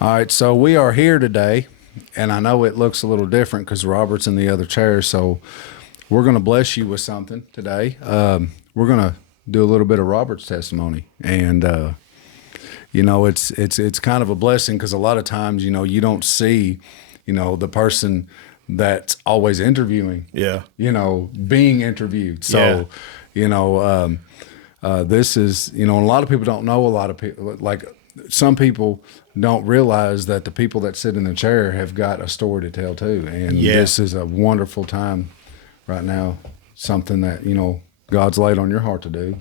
All right, so we are here today, and I know it looks a little different because Robert's in the other chair. So we're going to bless you with something today. We're going to do a little bit of Robert's testimony, and it's kind of a blessing because a lot of times you don't see the person that's always interviewing, being interviewed. So this is a lot of people don't know. A lot of people, like some people, don't realize that the people that sit in the chair have got a story to tell too. And this is a wonderful time right now, something that, God's laid on your heart to do.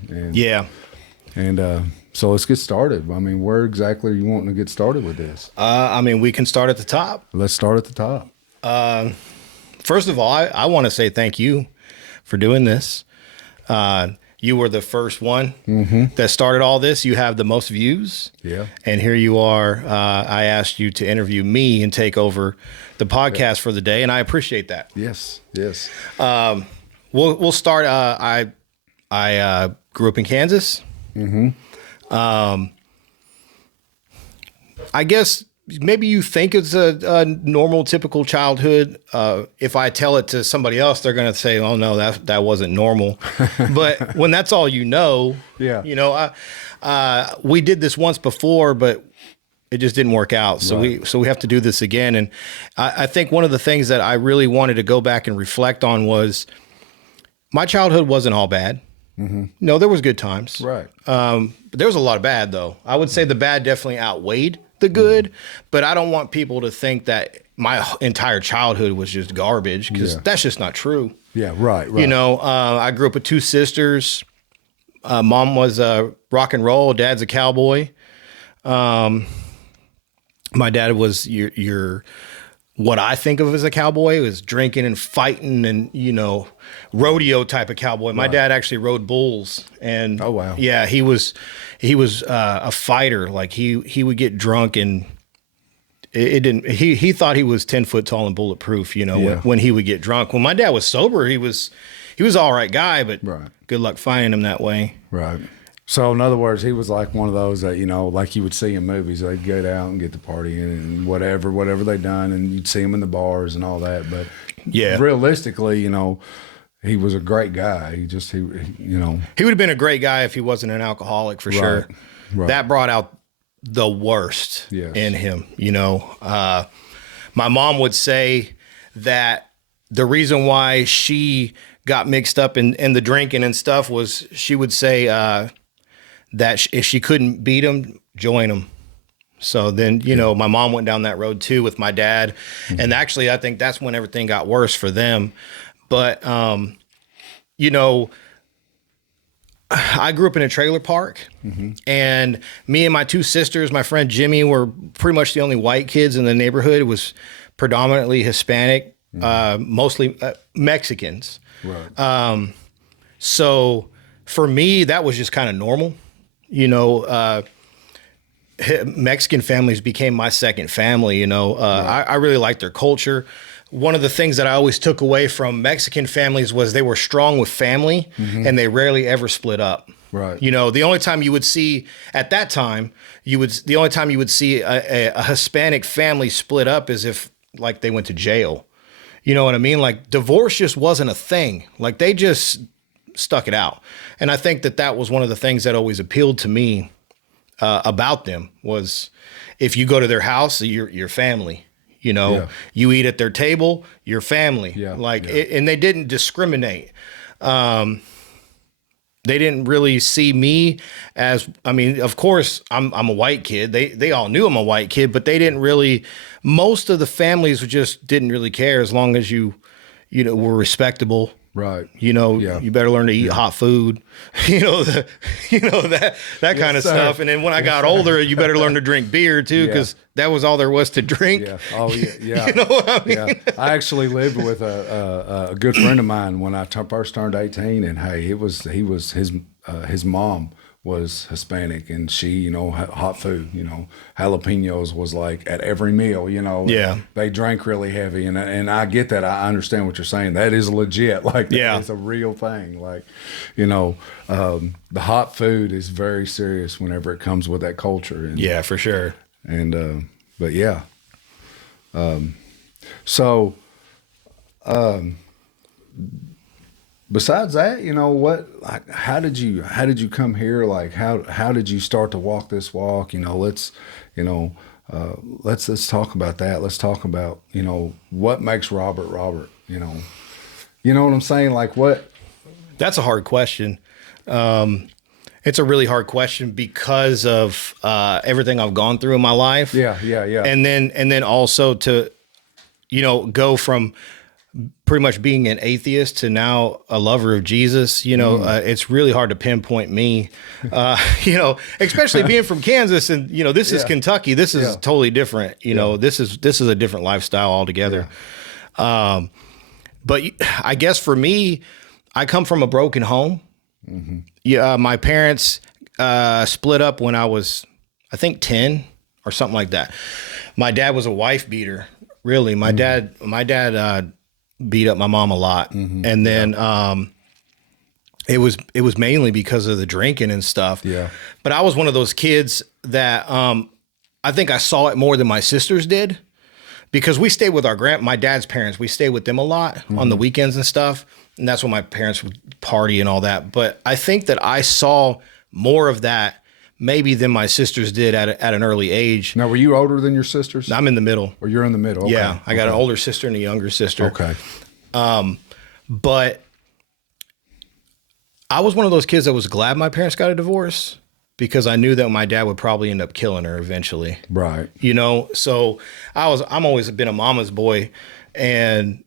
And so let's get started. I mean, where exactly are you wanting to get started with this? We can start at the top. Let's start at the top. First of all, I want to say thank you for doing this. You were the first one that started all this. You have the most views. Yeah. And here you are. I asked you to interview me and take over the podcast for the day, and I appreciate that. Yes. We'll start. I grew up in Kansas. I guess maybe you think it's a normal, typical childhood. If I tell it to somebody else, they're going to say, "Oh no, that wasn't normal." But when that's all we did this once before, but it just didn't work out. So we have to do this again. And I think one of the things that I really wanted to go back and reflect on was my childhood wasn't all bad. No, there was good times. Right. But there was a lot of bad, though. I would say the bad definitely outweighed the good, but I don't want people to think that my entire childhood was just garbage, because that's just not true. Yeah, right. I grew up with two sisters. Mom was rock and roll. Dad's a cowboy. My dad was your what I think of as a cowboy. Was drinking and fighting and, rodeo type of cowboy. My dad actually rode bulls. And oh, wow. Yeah, he was a fighter. Like he would get drunk, and he thought he was 10 foot tall and bulletproof, when he would get drunk. When my dad was sober, he was all right guy, but good luck finding him that way. Right. So in other words, he was like one of those that, like you would see in movies. They'd get out and get to partying and whatever they done, and you'd see him in the bars and all that. But realistically, he was a great guy. He would have been a great guy if he wasn't an alcoholic, for sure. Right. That brought out the worst in him. My mom would say that the reason why she got mixed up in the drinking and stuff was, she would say that if she couldn't beat him, join him. So then, my mom went down that road too with my dad. And actually, I think that's when everything got worse for them. But, I grew up in a trailer park, and me and my two sisters, my friend Jimmy, were pretty much the only white kids in the neighborhood. It was predominantly Hispanic, mostly Mexicans. Right. So for me, that was just kind of normal. Mexican families became my second family. I really liked their culture. One of the things that I always took away from Mexican families was they were strong with family, and they rarely ever split up. Right. The only time you would see at that time, the only time you would see a Hispanic family split up is if, like, they went to jail. You know what I mean? Like, divorce just wasn't a thing. Like, they just stuck it out. And I think that was one of the things that always appealed to me about them, was if you go to their house, your family. You eat at their table, your family. And they didn't discriminate. They didn't really see me as, of course, I'm a white kid. They all knew I'm a white kid, but they didn't really, most of the families just didn't really care, as long as you were respectable. Right. You better learn to eat hot food, that kind of stuff. And then when I got older, you better learn to drink beer too, because that was all there was to drink. Yeah. Oh yeah. You know what I mean? Yeah. I actually lived with a good friend of mine when I first turned 18, and hey, his mom was Hispanic, and she, hot food, jalapenos was like at every meal, they drank really heavy. And I get that. I understand what you're saying. That is legit. Like, that is a real thing. Like, the hot food is very serious whenever it comes with that culture. And, for sure. And, But yeah. So, besides that, you know what? Like, how did you come here? Like, how did you start to walk this walk? You know, let's talk about that. Let's talk about, you know, what makes Robert Robert. You know what I'm saying? Like, what? That's a hard question. It's a really hard question because of everything I've gone through in my life. Yeah. And then also to, you know, go from pretty much being an atheist to now a lover of Jesus. You know, it's really hard to pinpoint me. You know, especially being from Kansas, and you know, this is Kentucky. This is totally different. You know, this is a different lifestyle altogether. Yeah. But I guess for me, I come from a broken home. Mm-hmm. Yeah, my parents split up when I was, I think, 10 or something like that. My dad was a wife beater. Really, my dad beat up my mom a lot, and then it was mainly because of the drinking and stuff. Yeah. But I was one of those kids that I think I saw it more than my sisters did, because we stayed with my dad's parents. We stayed with them a lot on the weekends and stuff. And that's when my parents would party and all that. But I think that I saw more of that maybe than my sisters did at an early age. Now, were you older than your sisters? I'm in the middle. Or you're in the middle? Okay. Yeah. I got an older sister and a younger sister. Okay. But I was one of those kids that was glad my parents got a divorce, because I knew that my dad would probably end up killing her eventually. Right. You know, so I'm always been a mama's boy, and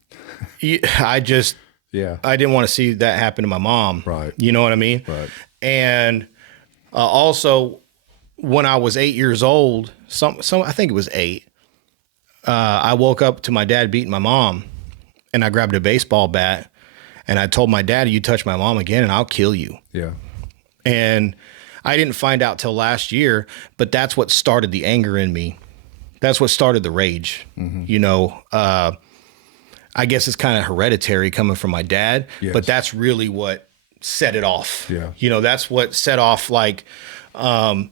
I didn't want to see that happen to my mom. Right. You know what I mean? Right. And also, when I was 8 years old, I think it was 8, I woke up to my dad beating my mom, and I grabbed a baseball bat, and I told my dad, "You touch my mom again, and I'll kill you." Yeah. And I didn't find out till last year, but that's what started the anger in me. That's what started the rage. Mm-hmm. You know, I guess it's kind of hereditary coming from my dad, but that's really what set it off. Yeah. You know, that's what set off, like, not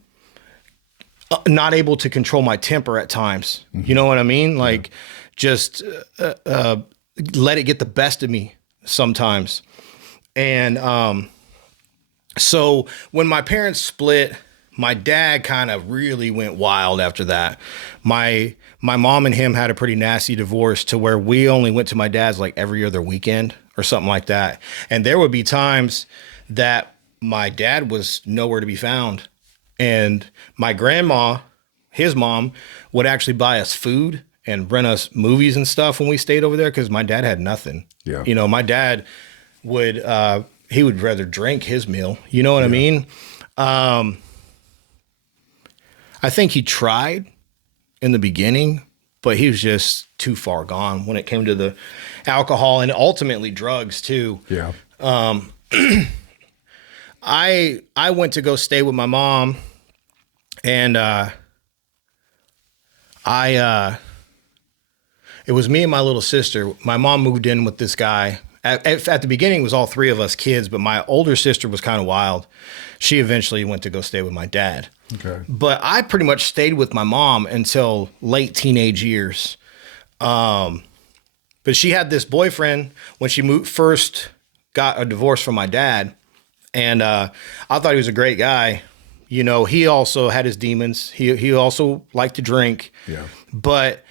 able to control my temper at times. Mm-hmm. You know what I mean? Like, just let it get the best of me sometimes. And so when my parents split, my dad kind of really went wild after that. My mom and him had a pretty nasty divorce, to where we only went to my dad's like every other weekend or something like that. And there would be times that my dad was nowhere to be found. And my grandma, his mom, would actually buy us food and rent us movies and stuff when we stayed over there, because my dad had nothing. Yeah. You know, my dad would, he would rather drink his meal. You know what I mean? I think he tried in the beginning, but he was just too far gone when it came to the alcohol and ultimately drugs too. Yeah. I went to go stay with my mom, and it was me and my little sister. My mom moved in with this guy. At the beginning, it was all three of us kids, but my older sister was kind of wild. She eventually went to go stay with my dad. Okay. But I pretty much stayed with my mom until late teenage years. But she had this boyfriend when she first got a divorce from my dad. And I thought he was a great guy. You know, he also had his demons. He also liked to drink. Yeah. But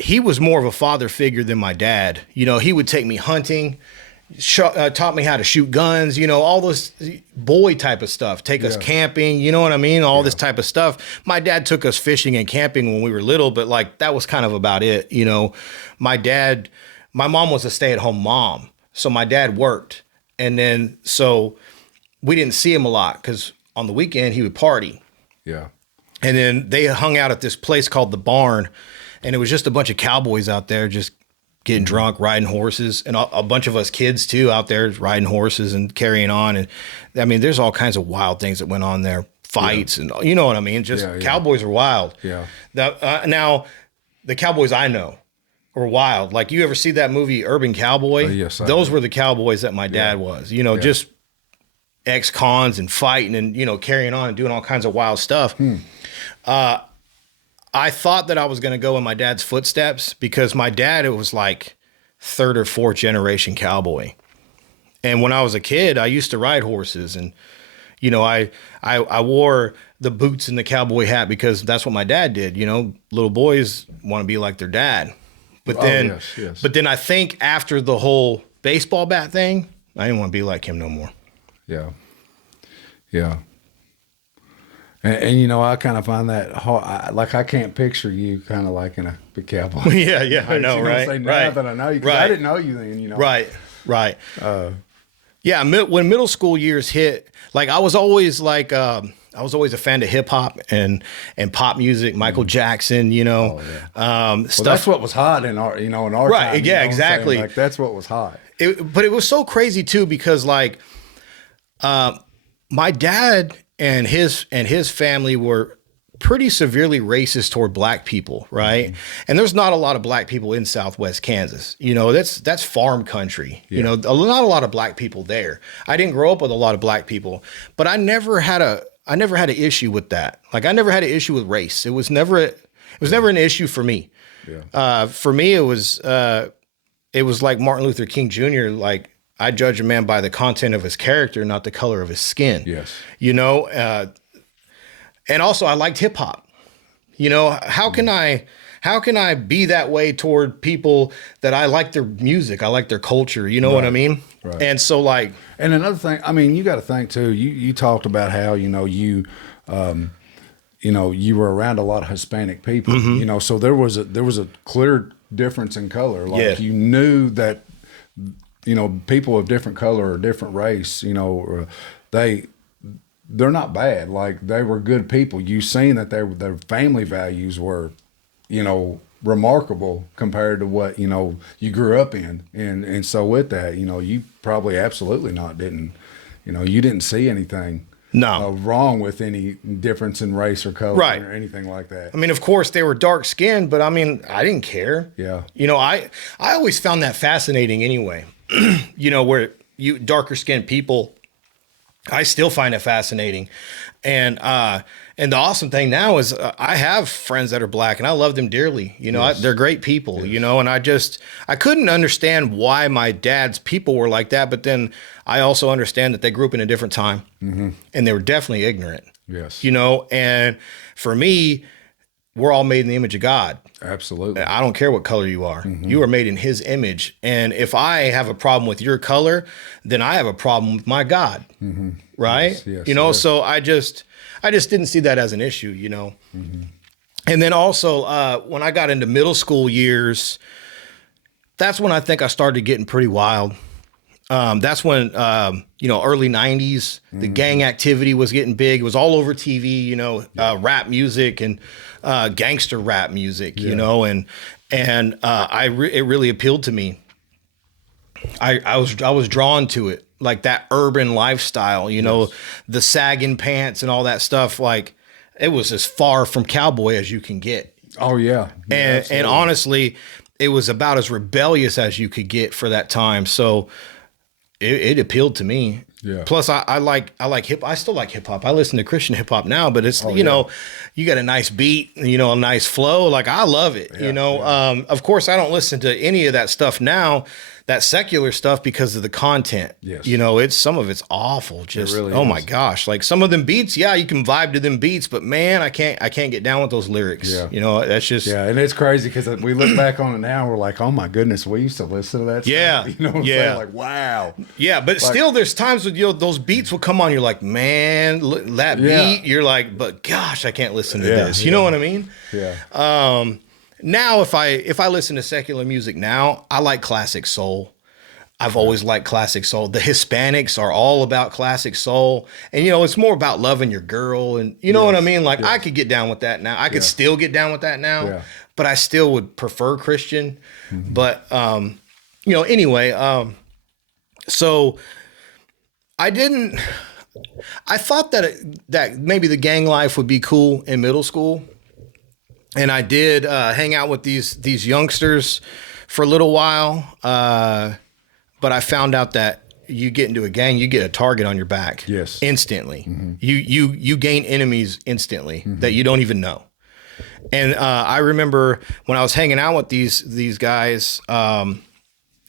he was more of a father figure than my dad. You know, he would take me hunting, taught me how to shoot guns, you know, all this boy type of stuff, take us camping, you know what I mean? All this type of stuff. My dad took us fishing and camping when we were little, but like that was kind of about it. You know, my mom was a stay-at-home mom. So my dad worked. And then, so we didn't see him a lot, because on the weekend he would party. Yeah. And then they hung out at this place called The Barn. And it was just a bunch of cowboys out there just getting drunk, riding horses, and a bunch of us kids too out there riding horses and carrying on. And I mean, there's all kinds of wild things that went on there, fights and you know what I mean? Just cowboys are wild. Yeah. Now, the cowboys I know are wild. Like, you ever see that movie Urban Cowboy? Yes. Those were the cowboys that my dad was, you know, just ex-cons and fighting and, you know, carrying on and doing all kinds of wild stuff. I thought that I was going to go in my dad's footsteps because my dad, it was like third or fourth generation cowboy. And when I was a kid, I used to ride horses, and you know, I wore the boots and the cowboy hat because that's what my dad did. You know, little boys want to be like their dad. But then, but then I think after the whole baseball bat thing, I didn't want to be like him no more. Yeah. Yeah. And you know, I kind of find that hard. Like, I can't picture you kind of like in a big cowboy. Yeah, I know, right? Say now that I know you, 'cause I didn't know you then, you know. Right. Yeah, when middle school years hit, like I was always a fan of hip hop and pop music, Michael Jackson, you know, stuff. Well, that's what was hot in our right. time. Yeah, exactly. Like, that's what was hot. But it was so crazy too, because like, my dad and his family were pretty severely racist toward black people, right? Mm-hmm. And there's not a lot of black people in Southwest Kansas. You know, that's farm country. Yeah. You know, not a lot of black people there. I didn't grow up with a lot of black people, but I never had an issue with that. Like, I never had an issue with race. It was never an issue for me. Yeah. For me, it was like Martin Luther King Jr. Like, I judge a man by the content of his character, not the color of his skin. Yes. You know, and also I liked hip hop. You know, how can I be that way toward people that I like their music, I like their culture, you know what I mean? Right. And so like, and another thing, I mean, you got to think too, you talked about how, you know, you were around a lot of Hispanic people, you know, so there was a clear difference in color. Like, you knew that, you know, people of different color or different race, you know, they're not bad. Like, they were good people. You seen that their family values were, you know, remarkable compared to what, you know, you grew up in. And so with that, you know, you probably absolutely you didn't see anything wrong with any difference in race or color or anything like that. I mean, of course they were dark skinned, but I mean, I didn't care. Yeah. You know, I always found that fascinating anyway. You know, where you darker skinned people, I still find it fascinating. And the awesome thing now is I have friends that are black and I love them dearly. You know, they're great people, you know, and I couldn't understand why my dad's people were like that. But then I also understand that they grew up in a different time and they were definitely ignorant. Yes. You know, and for me, we're all made in the image of God. Absolutely. I don't care what color you are. You are made in his image. And if I have a problem with your color, then I have a problem with my God. Right? Yes, you know, so I just didn't see that as an issue, you know. And then also when I got into middle school years, that's when I think I started getting pretty wild. That's when, you know, early 90s, the gang activity was getting big. It was all over TV, you know, rap music and gangster rap music, you know, and it really appealed to me. I was drawn to it, like that urban lifestyle, you know, the sagging pants and all that stuff. Like, it was as far from cowboy as you can get. Oh yeah. And honestly, it was about as rebellious as you could get for that time. So it appealed to me. Yeah. Plus, I like I still like hip hop. I listen to Christian hip hop now, but it's you know, you got a nice beat, you know, a nice flow. Like, I love it. You know, of course, I don't listen to any of that stuff now, that secular stuff, because of the content. Yes. You know, some of it's awful. Just really oh is. my gosh, like some of them beats. Yeah, you can vibe to them beats, but man, I can't get down with those lyrics. Yeah. You know, that's just and it's crazy because we look back on it now, and we're like, oh my goodness, we used to listen to that stuff. You know what I'm saying? Like, wow. Yeah, but still, there's times with, you know, those beats will come on. You're like, man, that beat. You're like, but gosh, I can't listen to this. You know what I mean? Yeah. Now, if I listen to secular music now, I like classic soul. I've always liked classic soul. The Hispanics are all about classic soul. And, you know, it's more about loving your girl. And you know what I mean? Like, I could get down with that now. I could still get down with that now. But I still would prefer Christian. But, you know, anyway, so I thought that maybe the gang life would be cool in middle school. And I did hang out with these youngsters for a little while. But I found out that you get into a gang, you get a target on your back. Yes. Instantly. You gain enemies instantly that you don't even know. And I remember when I was hanging out with these guys,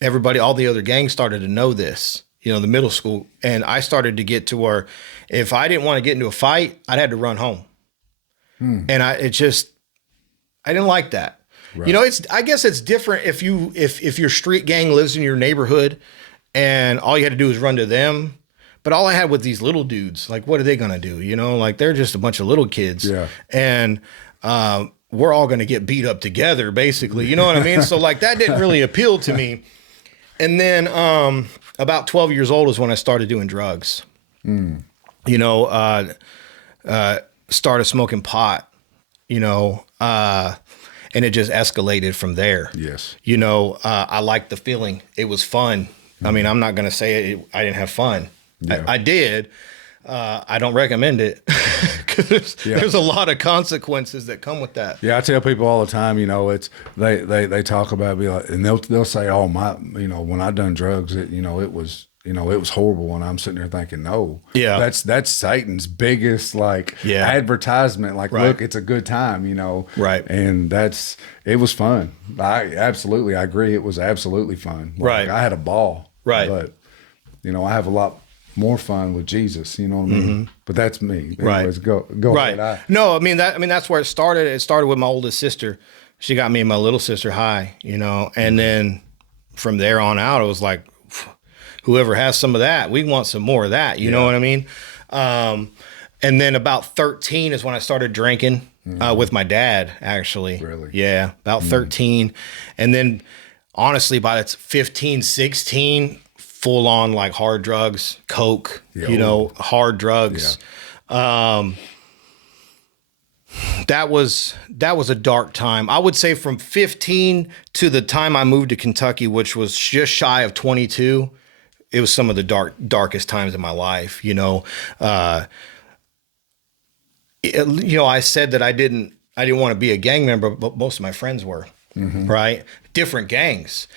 everybody, all the other gangs started to know this, you know, the middle school. And I started to get to where if I didn't want to get into a fight, I'd had to run home. And I didn't like that. Right. You know, I guess it's different if your street gang lives in your neighborhood and all you had to do is run to them. But all I had with these little dudes, like, what are they going to do? You know, like, they're just a bunch of little kids. Yeah. And we're all going to get beat up together, basically. You know what I mean? So, like, that didn't really appeal to me. And then about 12 years old is when I started doing drugs. You know, started smoking pot, you know, and it just escalated from there. Yes. You know, I liked the feeling. It was fun. I mean, I'm not going to say I didn't have fun. Yeah. I did. I don't recommend it because there's a lot of consequences that come with that. Yeah, I tell people all the time, you know, it's they talk about, be like, and they'll say, oh, my, you know, when I done drugs, it was horrible. And I'm sitting there thinking, no, that's Satan's biggest advertisement. Like, look, it's a good time, you know, right? And it was fun. I agree. It was absolutely fun. Like, I had a ball, right? But you know, I have a lot more fun with Jesus, you know what I mean? But that's me. Anyways, go ahead. No, I mean that's where it started. It started with my oldest sister. She got me and my little sister high, you know, and then from there on out, it was like, whoever has some of that, we want some more of that. You know what I mean? And then about 13 is when I started drinking with my dad, actually. Really? Yeah, about 13. And then honestly, by 15, 16, full on like hard drugs, coke, you know, hard drugs. Yeah. That was a dark time. I would say from 15 to the time I moved to Kentucky, which was just shy of 22, it was some of the darkest times in my life. You know, I said that I didn't want to be a gang member, but most of my friends were, right? Different gangs,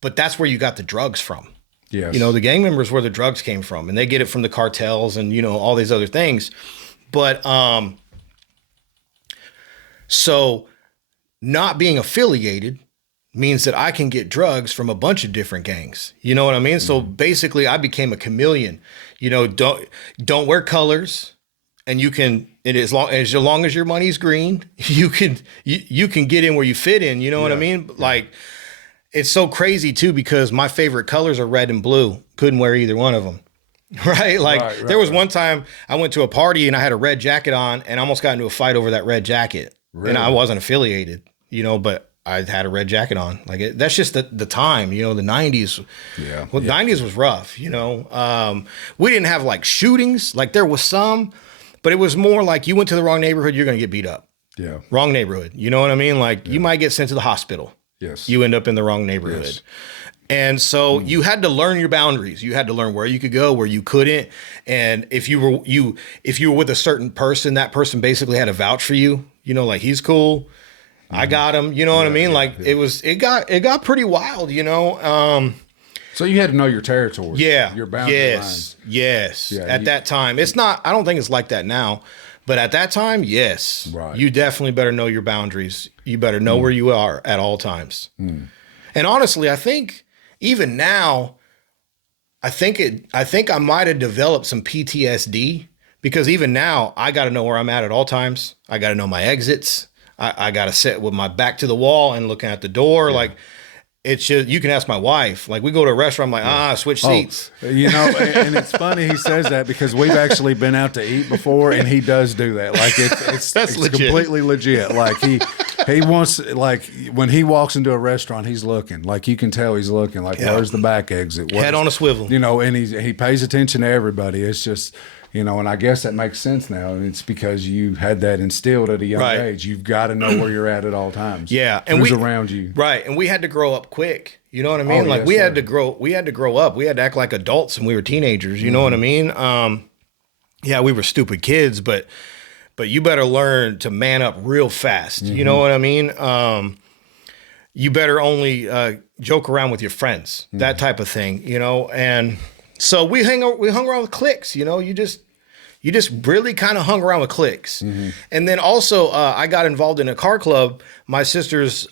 but that's where you got the drugs from. Yes. You know, the gang members where the drugs came from, and they get it from the cartels and, you know, all these other things. But so not being affiliated means that I can get drugs from a bunch of different gangs. You know what I mean? So basically I became a chameleon. You know, don't wear colors, and you can, as long as your money's green, you can get in where you fit in, you know what I mean? Like, it's so crazy too, because my favorite colors are red and blue. Couldn't wear either one of them. Right? Like there was one time I went to a party and I had a red jacket on and almost got into a fight over that red jacket. Really? And I wasn't affiliated, you know, but I had a red jacket on. Like that's just the time, you know, the 90s. Yeah. Well, the 90s was rough, you know. We didn't have like shootings. Like there was some, but it was more like you went to the wrong neighborhood, you're going to get beat up. Yeah. Wrong neighborhood. You know what I mean? Like you might get sent to the hospital. Yes. You end up in the wrong neighborhood. Yes. And so you had to learn your boundaries. You had to learn where you could go, where you couldn't. And if you were with a certain person, that person basically had to vouch for you, you know, like he's cool. I got him. You know what I mean? Like it got pretty wild, you know? So you had to know your territory. Yeah. Your boundary lines. Yes. Yeah, at that time, I don't think it's like that now. But at that time, yes, you definitely better know your boundaries. You better know where you are at all times. And honestly, I think even now, I think I might have developed some PTSD, because even now I got to know where I'm at all times. I got to know my exits. I got to sit with my back to the wall and looking at the door. Yeah. Like, it's just, you can ask my wife. Like, we go to a restaurant, I'm like, switch seats. You know, and it's funny he says that, because we've actually been out to eat before, and he does do that. Like, it's completely legit. Like, he wants, like, when he walks into a restaurant, he's looking. Like, you can tell he's looking. Like, where's the back exit? Head on a swivel. You know, and he pays attention to everybody. It's just, you know, and I guess that makes sense now. And it's because you had that instilled at a young age. You've got to know where you're at all times. Yeah. And who's around you. Right. And we had to grow up quick. You know what I mean? We had to grow up. We had to act like adults when we were teenagers. You know what I mean? Yeah, we were stupid kids, but you better learn to man up real fast. You know what I mean? You better only joke around with your friends, that type of thing, you know? And so we hung around with cliques, you know, you You just really kind of hung around with cliques. Mm-hmm. And then also I got involved in a car club. My sister's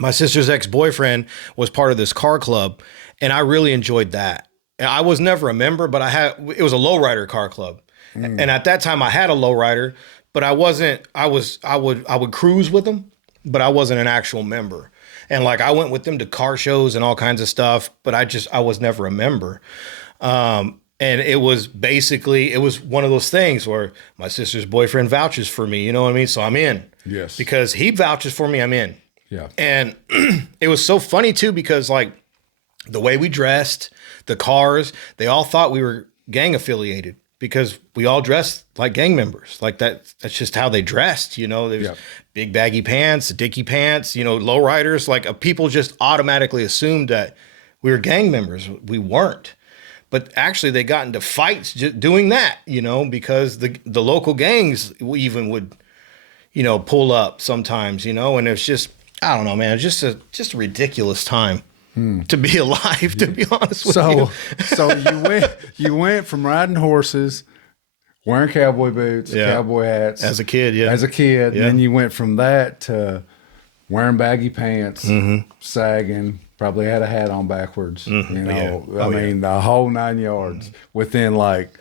ex-boyfriend was part of this car club, and I really enjoyed that. And I was never a member, but it was a lowrider car club. And at that time I had a lowrider, but I would cruise with them, but I wasn't an actual member. And like I went with them to car shows and all kinds of stuff, but I was never a member. And it was one of those things where my sister's boyfriend vouches for me, you know what I mean? So I'm in. Yes. Because he vouches for me, I'm in. Yeah. And it was so funny too, because like the way we dressed, the cars, they all thought we were gang affiliated because we all dressed like gang members. Like that's just how they dressed, you know, there's big baggy pants, dicky pants, you know, lowriders, like people just automatically assumed that we were gang members. We weren't. But actually they got into fights just doing that, you know, because the local gangs even would, you know, pull up sometimes, you know, and it's just, I don't know, man, just a ridiculous time to be alive, to be honest with you. So you went from riding horses, wearing cowboy boots, cowboy hats. As a kid, yeah. And then you went from that to wearing baggy pants, sagging, probably had a hat on backwards, you know. I mean, the whole 9 yards within like,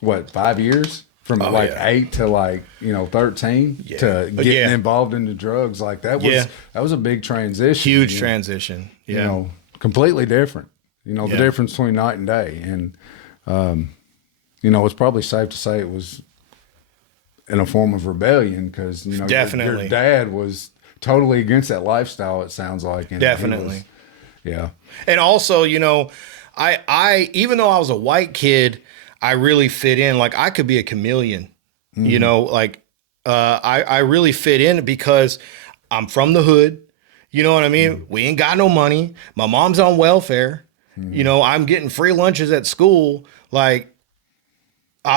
what, 5 years? From 8 to like, you know, 13 to getting involved into drugs. Like that was a big transition. Huge transition. You know, completely different. You know, the difference between night and day. And, you know, it's probably safe to say it was in a form of rebellion because, you know, your dad was totally against that lifestyle, it sounds like. And definitely. Yeah. And also, you know, I even though I was a white kid, I really fit in. Like I could be a chameleon, you know, like I really fit in because I'm from the hood. You know what I mean? We ain't got no money. My mom's on welfare. You know, I'm getting free lunches at school. Like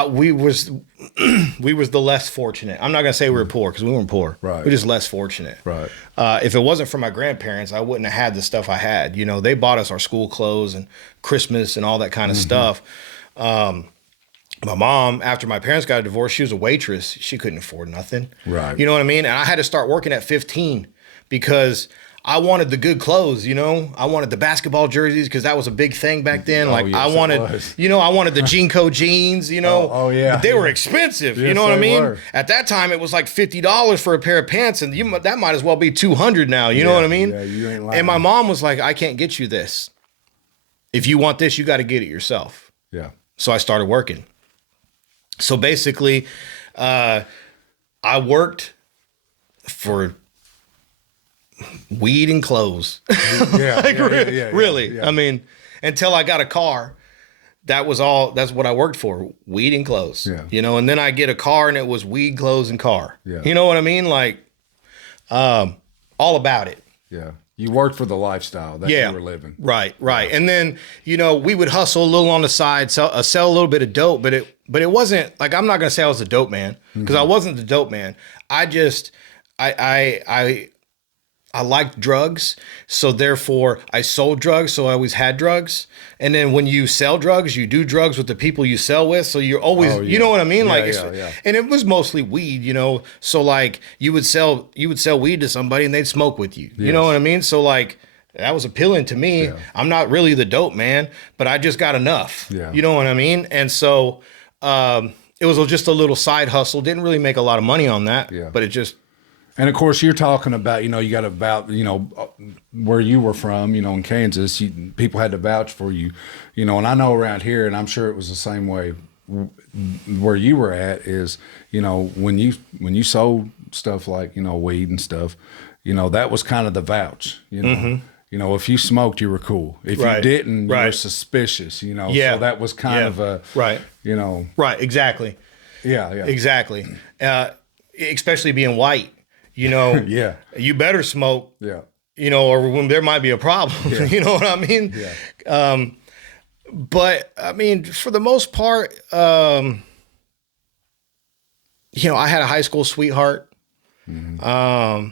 we was the less fortunate. I'm not gonna say we were poor because we weren't poor. Right. We're just less fortunate. Right. If it wasn't for my grandparents, I wouldn't have had the stuff I had. You know, they bought us our school clothes and Christmas and all that kind of stuff. My mom, after my parents got a divorce, she was a waitress. She couldn't afford nothing. Right. You know what I mean? And I had to start working at 15 because I wanted the good clothes, you know? I wanted the basketball jerseys because that was a big thing back then. I wanted, you know, I wanted the Jinko jeans, you know? But they were expensive, you know what I mean? At that time, it was like $50 for a pair of pants, and that might as well be $200 now, you know what I mean? Yeah, you ain't lying. And my mom was like, I can't get you this. If you want this, you got to get it yourself. Yeah. So I started working. So basically, I worked for weed and clothes. Really. I mean, until I got a car, that's what I worked for, weed and clothes. Yeah. You know, and then I get a car and it was weed, clothes, and car. Yeah. You know what I mean? Like, all about it. Yeah. You worked for the lifestyle that you were living. Right. And then, you know, we would hustle a little on the side, sell a little bit of dope, but it wasn't like, I'm not going to say I was a dope man because I wasn't the dope man. I just, I liked drugs. So therefore I sold drugs. So I always had drugs. And then when you sell drugs, you do drugs with the people you sell with. So you're always, you know what I mean? And it was mostly weed, you know? So like you would sell weed to somebody and they'd smoke with you. You know what I mean? So like, that was appealing to me. Yeah. I'm not really the dope man, but I just got enough. Yeah. You know what I mean? And so, it was just a little side hustle. Didn't really make a lot of money on that, but it just. And of course, you're talking about, you know, you got about, you know, where you were from, you know, in Kansas, people had to vouch for you, you know, and I know around here, and I'm sure it was the same way where you were at is, you know, when you sold stuff like, you know, weed and stuff, you know, that was kind of the vouch, you know. You know, if you smoked, you were cool. If you didn't, you were suspicious, you know. Yeah. So that was kind of a, you know. Right, exactly. Yeah. Exactly. Especially being white, you know. You better smoke. Yeah. You know, or when there might be a problem. Yeah. You know what I mean? Yeah. But, I mean, for the most part, you know, I had a high school sweetheart. Thought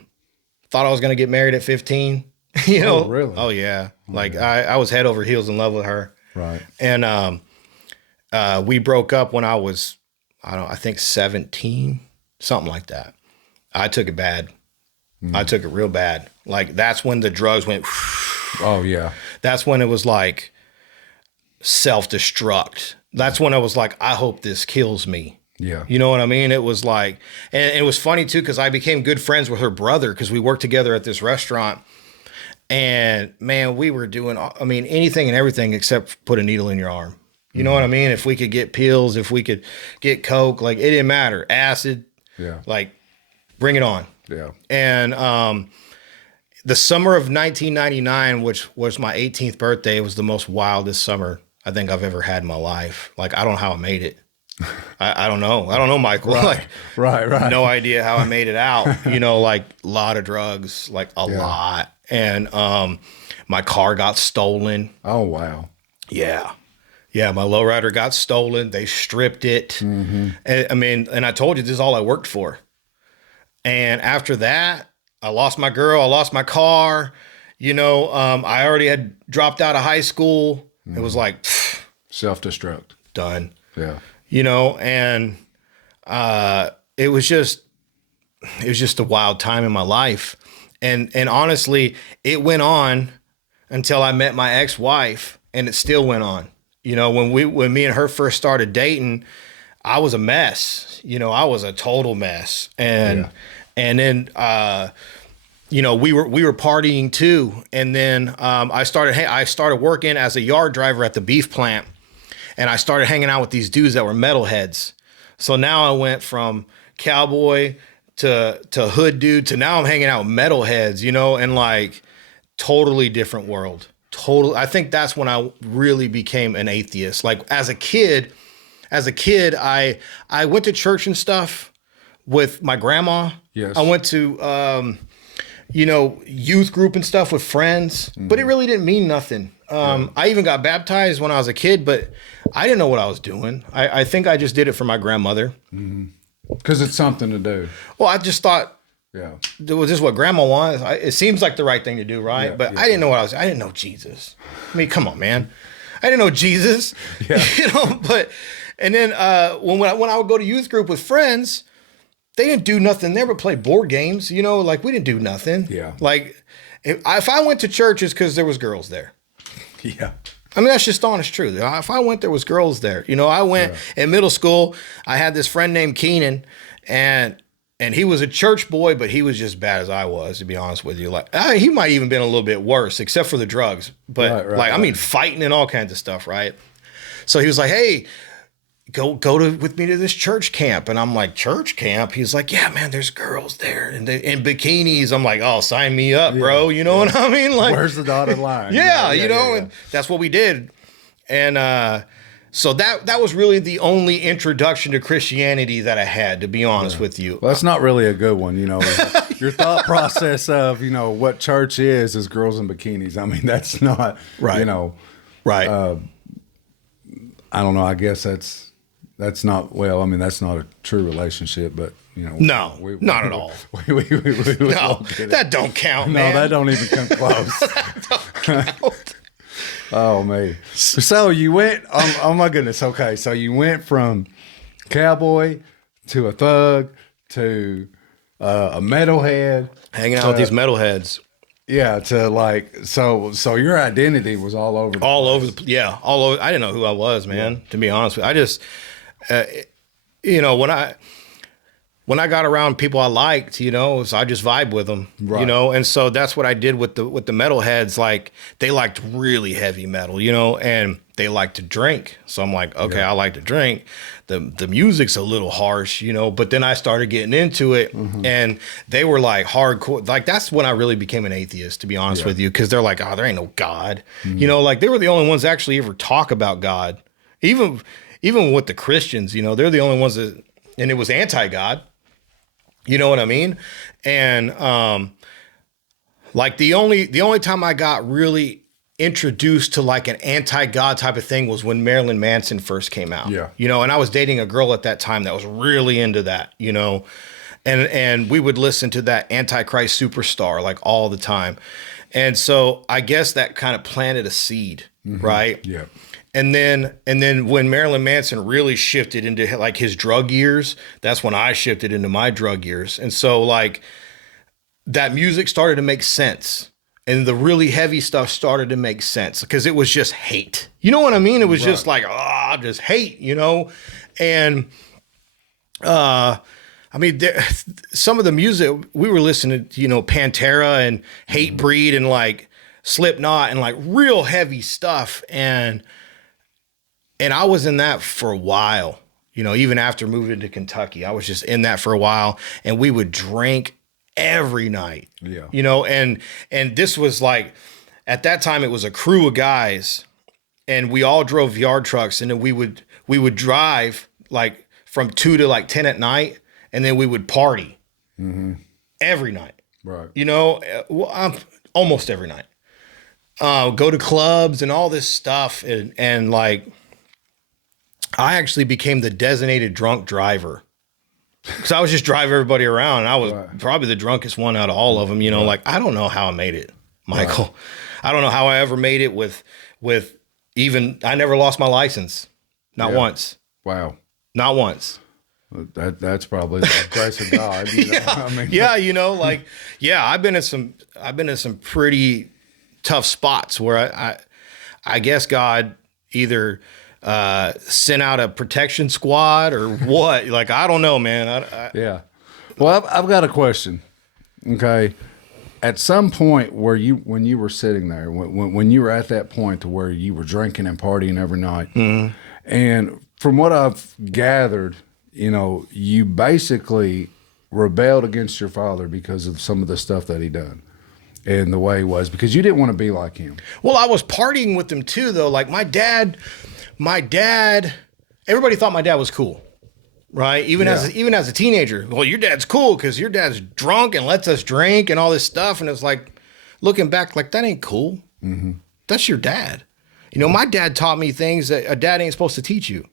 I was going to get married at 15. You know, really? Oh yeah. Like I was head over heels in love with her. Right. And We broke up when I was, I think 17, something like that. I took it bad. I took it real bad. Like, that's when the drugs went. Oh, yeah. That's when it was like self-destruct. That's when I was like, I hope this kills me. Yeah. You know what I mean? It was like, and it was funny too, because I became good friends with her brother because we worked together at this restaurant. And man, we were doing, anything and everything except put a needle in your arm. You know what I mean? If we could get pills, if we could get coke, like, it didn't matter. Acid, like, bring it on. Yeah. And the summer of 1999, which was my 18th birthday, was the most wildest summer I think I've ever had in my life. Like, I don't know how I made it. I don't know. I don't know, Michael. Right. Like, right. No idea how I made it out. You know, like, a lot of drugs, like a lot. And my car got stolen. Oh, wow. Yeah. Yeah, my lowrider got stolen. They stripped it. And I told you, this is all I worked for. And after that, I lost my girl. I lost my car. You know, I already had dropped out of high school. It was like, self-destruct. Done. Yeah. You know, and it was just a wild time in my life. And honestly, it went on until I met my ex-wife, and it still went on. You know, when me and her first started dating, I was a mess. You know, I was a total mess. And then you know, we were partying too. And then I started working as a yard driver at the beef plant, and I started hanging out with these dudes that were metalheads. So now I went from cowboy to hood dude to now I'm hanging out with metalheads, you know, and like totally different world. I think that's when I really became an atheist. Like, as a kid, I went to church and stuff with my grandma. Yes. I went to, you know, youth group and stuff with friends, but it really didn't mean nothing. I even got baptized when I was a kid, but I didn't know what I was doing. I think I just did it for my grandmother. Because it's something to do. Well, I just thought, Yeah. this is what grandma wants. It seems like the right thing to do, right? Yeah, but yeah. I didn't know I didn't know Jesus. I mean, come on, man. I didn't know Jesus. Yeah. You know, and then when I would go to youth group with friends, they didn't do nothing there but play board games. You know, like, we didn't do nothing. Yeah. Like, if I went to church, it's because there was girls there. Yeah. I mean, that's just honest truth. If I went, there was girls there. You know, I went in middle school. I had this friend named Keenan, and he was a church boy, but he was just bad as I was, to be honest with you. Like, he might even been a little bit worse, except for the drugs. But I mean, fighting and all kinds of stuff, right? So he was like, "Hey, go with me to this church camp." And I'm like, "Church camp?" He's like, "Yeah, man, there's girls there and in bikinis." I'm like, "Oh, sign me up, bro." You know what I mean? Like, where's the dotted line? you know, and that's what we did. And so that was really the only introduction to Christianity that I had, to be honest with you. Well, that's not really a good one, you know. Your thought process of, you know, what church is girls in bikinis. I mean, that's not, you know. Right. I don't know. I guess that's not, well, I mean, that's not a true relationship, but, you know. No, not at all. We No, that don't count, man. No, that don't even come close. Don't count. Oh, man. So you went, oh my goodness. Okay. So you went from cowboy to a thug to a metalhead. Hanging out with these metalheads. Yeah. To like, so your identity was all over. All over. I didn't know who I was, man, to be honest with you. I just, you know, when I got around people I liked, you know, so I just vibe with them, you know? And so that's what I did with the metalheads. Like, they liked really heavy metal, you know, and they like to drink. So I'm like, okay, I like to drink. The music's a little harsh, you know, but then I started getting into it and they were like hardcore. Like, that's when I really became an atheist, to be honest with you. 'Cause they're like, oh, there ain't no God, you know, like they were the only ones that actually ever talk about God. Even with the Christians, you know, they're the only ones that, and it was anti-God. You know what I mean? And like the only time I got really introduced to like an anti-God type of thing was when Marilyn Manson first came out. Yeah. You know, and I was dating a girl at that time that was really into that, you know. And we would listen to that Antichrist Superstar like all the time. And so I guess that kind of planted a seed, right? Yeah. And then when Marilyn Manson really shifted into like his drug years, that's when I shifted into my drug years. And so like that music started to make sense. And the really heavy stuff started to make sense because it was just hate. You know what I mean? It was just like, just hate, you know? And I mean, some of the music we were listening to, you know, Pantera and Hatebreed and like Slipknot and like real heavy stuff. And I was in that for a while, you know, even after moving to Kentucky, I was just in that for a while, and we would drink every night, you know, and this was like, at that time it was a crew of guys, and we all drove yard trucks, and then we would drive like from 2 to like 10 at night, and then we would party every night, right? You know, almost every night, go to clubs and all this stuff, and like, I actually became the designated drunk driver because I was just driving everybody around. And I was probably the drunkest one out of all of them. You know, like, I don't know how I made it, Michael. Right. I don't know how I ever made it with even, I never lost my license. Not once. Wow. Not once. That's probably the grace of God. You know? I mean, you know, like, I've been in some pretty tough spots where I guess God either sent out a protection squad or what? Like, I don't know, man. Yeah. Well, I've got a question. Okay. At some point when you were sitting there, when you were at that point to where you were drinking and partying every night, and from what I've gathered, you know, you basically rebelled against your father because of some of the stuff that he done and the way he was, because you didn't want to be like him. Well, I was partying with him too, though. Like my dad, everybody thought my dad was cool, right? Even as a teenager. Well, your dad's cool because your dad's drunk and lets us drink and all this stuff. And it's like, looking back, like, that ain't cool. That's your dad. You know, my dad taught me things that a dad ain't supposed to teach you.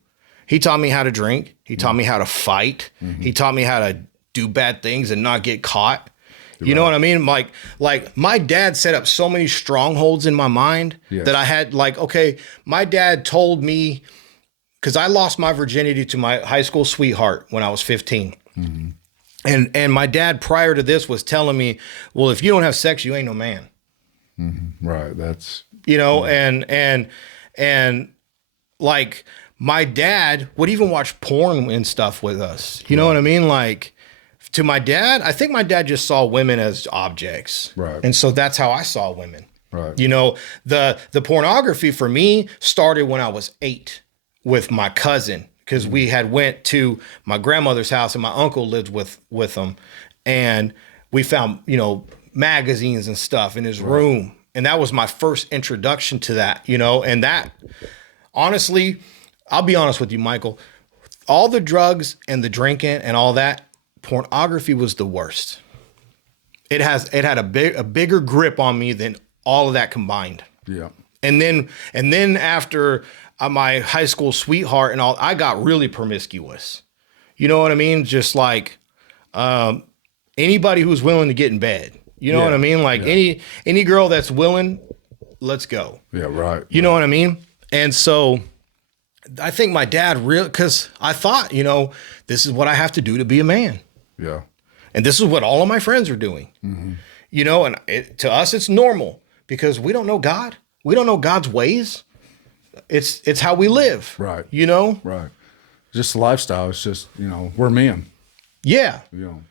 He taught me how to drink. He taught me how to fight. He taught me how to do bad things and not get caught. You know what I mean? Like my dad set up so many strongholds in my mind that I had, like, okay, my dad told me, because I lost my virginity to my high school sweetheart when I was 15. And my dad prior to this was telling me, well, if you don't have sex, you ain't no man. Right. That's, you know, and like my dad would even watch porn and stuff with us. You know what I mean? Like, to my dad, I think my dad just saw women as objects. Right. And so that's how I saw women. Right. You know, the pornography for me started when I was 8 with my cousin, because we had went to my grandmother's house and my uncle lived with them. And we found, you know, magazines and stuff in his room. And that was my first introduction to that, you know, and that, honestly, I'll be honest with you, Michael, all the drugs and the drinking and all that, pornography was the worst. It had a bigger grip on me than all of that combined. Yeah. And then after my high school sweetheart and all, I got really promiscuous. You know what I mean? Just like anybody who's willing to get in bed. You know what I mean? Like any girl that's willing, let's go. Yeah, right. You know what I mean? And so I think my dad because I thought, you know, this is what I have to do to be a man. Yeah. And this is what all of my friends are doing. You know, and to us, it's normal because we don't know God. We don't know God's ways. It's how we live. Right. You know? Right. Just the lifestyle. It's just, you know, we're men. Yeah. You know.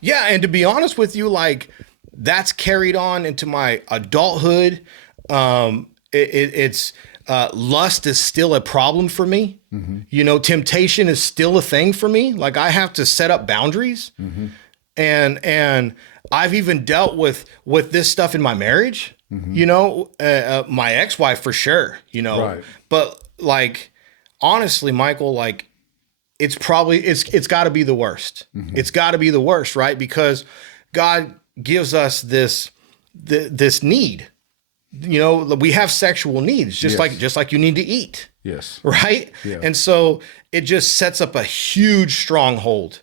Yeah. And to be honest with you, like, that's carried on into my adulthood. It's lust is still a problem for me. You know, temptation is still a thing for me. Like, I have to set up boundaries. And I've even dealt with this stuff in my marriage. You know, my ex-wife for sure, you know, right. But like, honestly, Michael, like, it's gotta be the worst. It's gotta be the worst, right? Because God gives us this need. You know, we have sexual needs, just like you need to eat. Yes. Right. Yeah. And so it just sets up a huge stronghold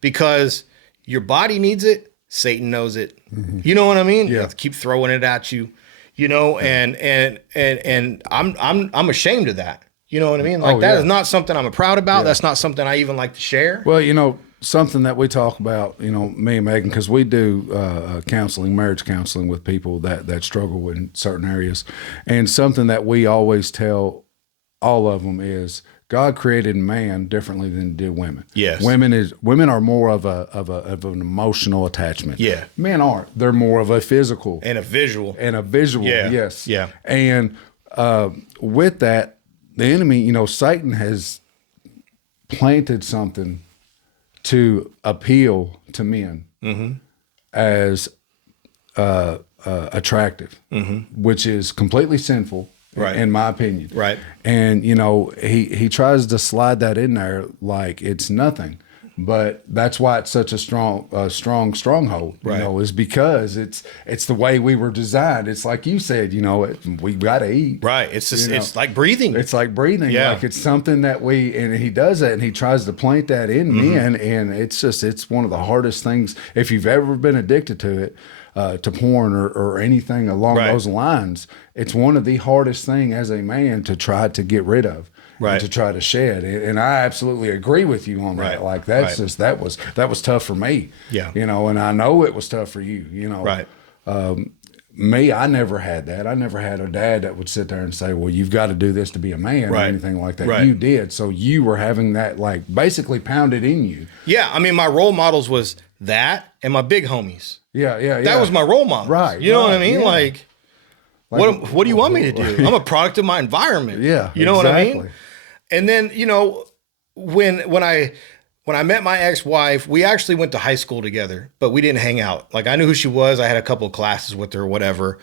because your body needs it. Satan knows it. You know what I mean? Yeah. You have to keep throwing it at you. you know, and I'm ashamed of that. You know what I mean? Like that is not something I'm proud about. That's not something I even like to share. Well, you know, something that we talk about, you know, me and Megan, because we do counseling, marriage counseling with people that struggle in certain areas. And something that we always tell all of them is God created man differently than he did women. Yes. Women are more of an emotional attachment. Yeah. Men aren't. They're more of a physical. And a visual. Yeah. Yes. Yeah. And with that, the enemy, you know, Satan has planted something to appeal to men as attractive, which is completely sinful, in my opinion. Right. And, you know, he tries to slide that in there like it's nothing. But that's why it's such a stronghold, you know, is because it's the way we were designed. It's like you said, you know, we got to eat. Right. It's just, it's like breathing. It's like breathing. Yeah. Like it's something that and he does that and he tries to plant that in men. And it's one of the hardest things. If you've ever been addicted to it, to porn or anything along those lines, it's one of the hardest things as a man to try to get rid of. Right. To try to shed. And I absolutely agree with you on that. Like that's just, that was tough for me. Yeah. You know, and I know it was tough for you, you know. Right. Me, I never had that. I never had a dad that would sit there and say, well, you've got to do this to be a man or anything like that. You did. So you were having that like basically pounded in you. Yeah. I mean, my role models was that and my big homies. Yeah. That was my role model. Right. You know what I mean? Like what do you want me to do? I'm a product of my environment. Yeah. You know what I mean? And then, you know, when I met my ex-wife, we actually went to high school together, but we didn't hang out. Like I knew who she was. I had a couple of classes with her or whatever.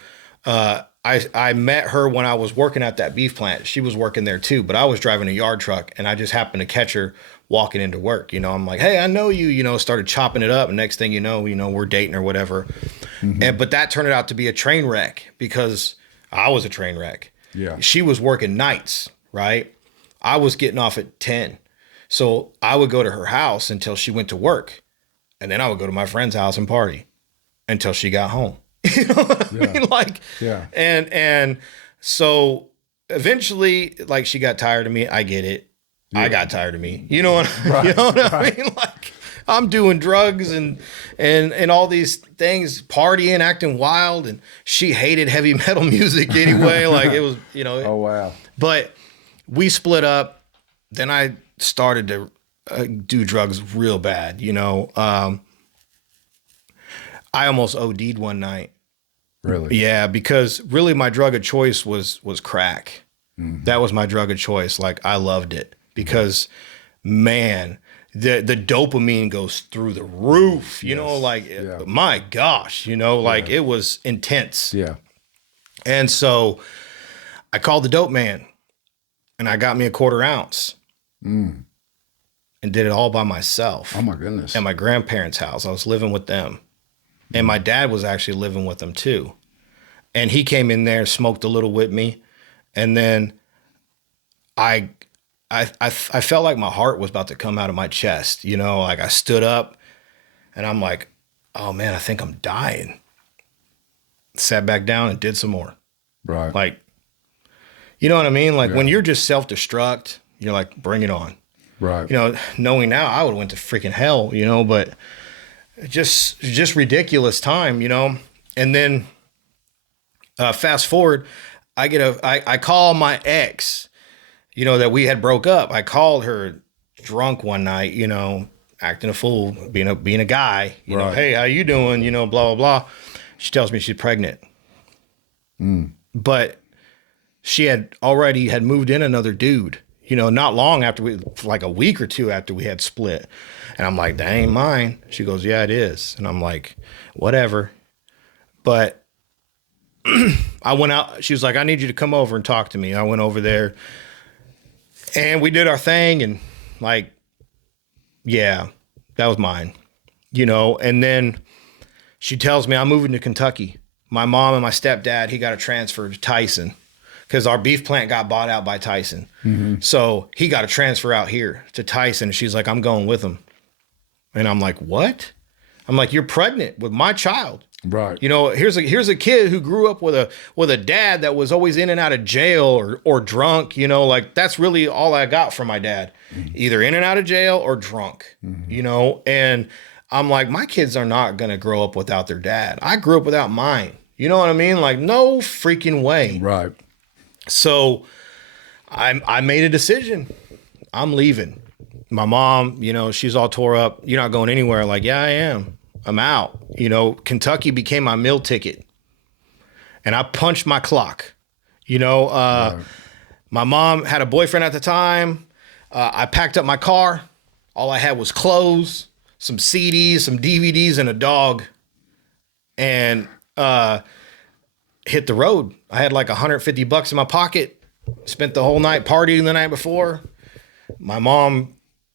I met her when I was working at that beef plant. She was working there too, but I was driving a yard truck and I just happened to catch her walking into work. You know, I'm like, hey, I know you, you know, started chopping it up. And next thing you know, we're dating or whatever. But that turned out to be a train wreck because I was a train wreck. Yeah. She was working nights, right? I was getting off at 10. So I would go to her house until she went to work. And then I would go to my friend's house and party until she got home. You know what I mean? Like, and so eventually, like she got tired of me. I get it. I got tired of me. You know what, you know what I mean? Like I'm doing drugs and all these things, partying, acting wild. And she hated heavy metal music anyway. Like it was, you know. Oh, wow. But we split up. Then I started to do drugs real bad. You know, I almost OD'd one night. Really? Yeah, because really my drug of choice was crack. That was my drug of choice. Like I loved it because, man, the dopamine goes through the roof. You know, like my gosh, you know, like it was intense. Yeah. And so I called the dope man. And I got me a 1/4 ounce and did it all by myself. Oh, my goodness. At my grandparents' house. I was living with them. And my dad was actually living with them, too. And he came in there, smoked a little with me. And then I felt like my heart was about to come out of my chest. You know, like I stood up and I'm like, oh, man, I think I'm dying. Sat back down and did some more. Right. Like, you know what I mean? Like when you're just self-destruct, you're like, bring it on. Right. You know, knowing now I would have went to freaking hell, you know, but just ridiculous time, you know? And then fast forward, I call my ex, you know, that we had broke up. I called her drunk one night, you know, acting a fool, being a guy, you know, hey, how you doing? You know, blah, blah, blah. She tells me she's pregnant. But she had moved in another dude, you know, not long after like a week or two after we had split. And I'm like, that ain't mine. She goes, yeah, it is. And I'm like, whatever. But I went out. She was like, I need you to come over and talk to me. I went over there and we did our thing. And like, yeah, that was mine, you know. And then she tells me I'm moving to Kentucky. My mom and my stepdad, he got a transfer to Tyson. Because our beef plant got bought out by Tyson. So he got a transfer out here to Tyson. She's like, I'm going with him. And I'm like, what? I'm like, you're pregnant with my child. Right. You know, here's a kid who grew up with a dad that was always in and out of jail or drunk, you know, like that's really all I got from my dad, either in and out of jail or drunk, you know, and I'm like, my kids are not going to grow up without their dad. I grew up without mine. You know what I mean? Like, no freaking way. Right. So I made a decision. I'm leaving. My mom, you know, she's all tore up. You're not going anywhere. Like, yeah, I am. I'm out. You know, Kentucky became my meal ticket. And I punched my clock. You know, right. My mom had a boyfriend at the time. I packed up my car. All I had was clothes, some CDs, some DVDs, and a dog. And hit the road. I had like $150 in my pocket. Spent the whole night partying the night before. My mom,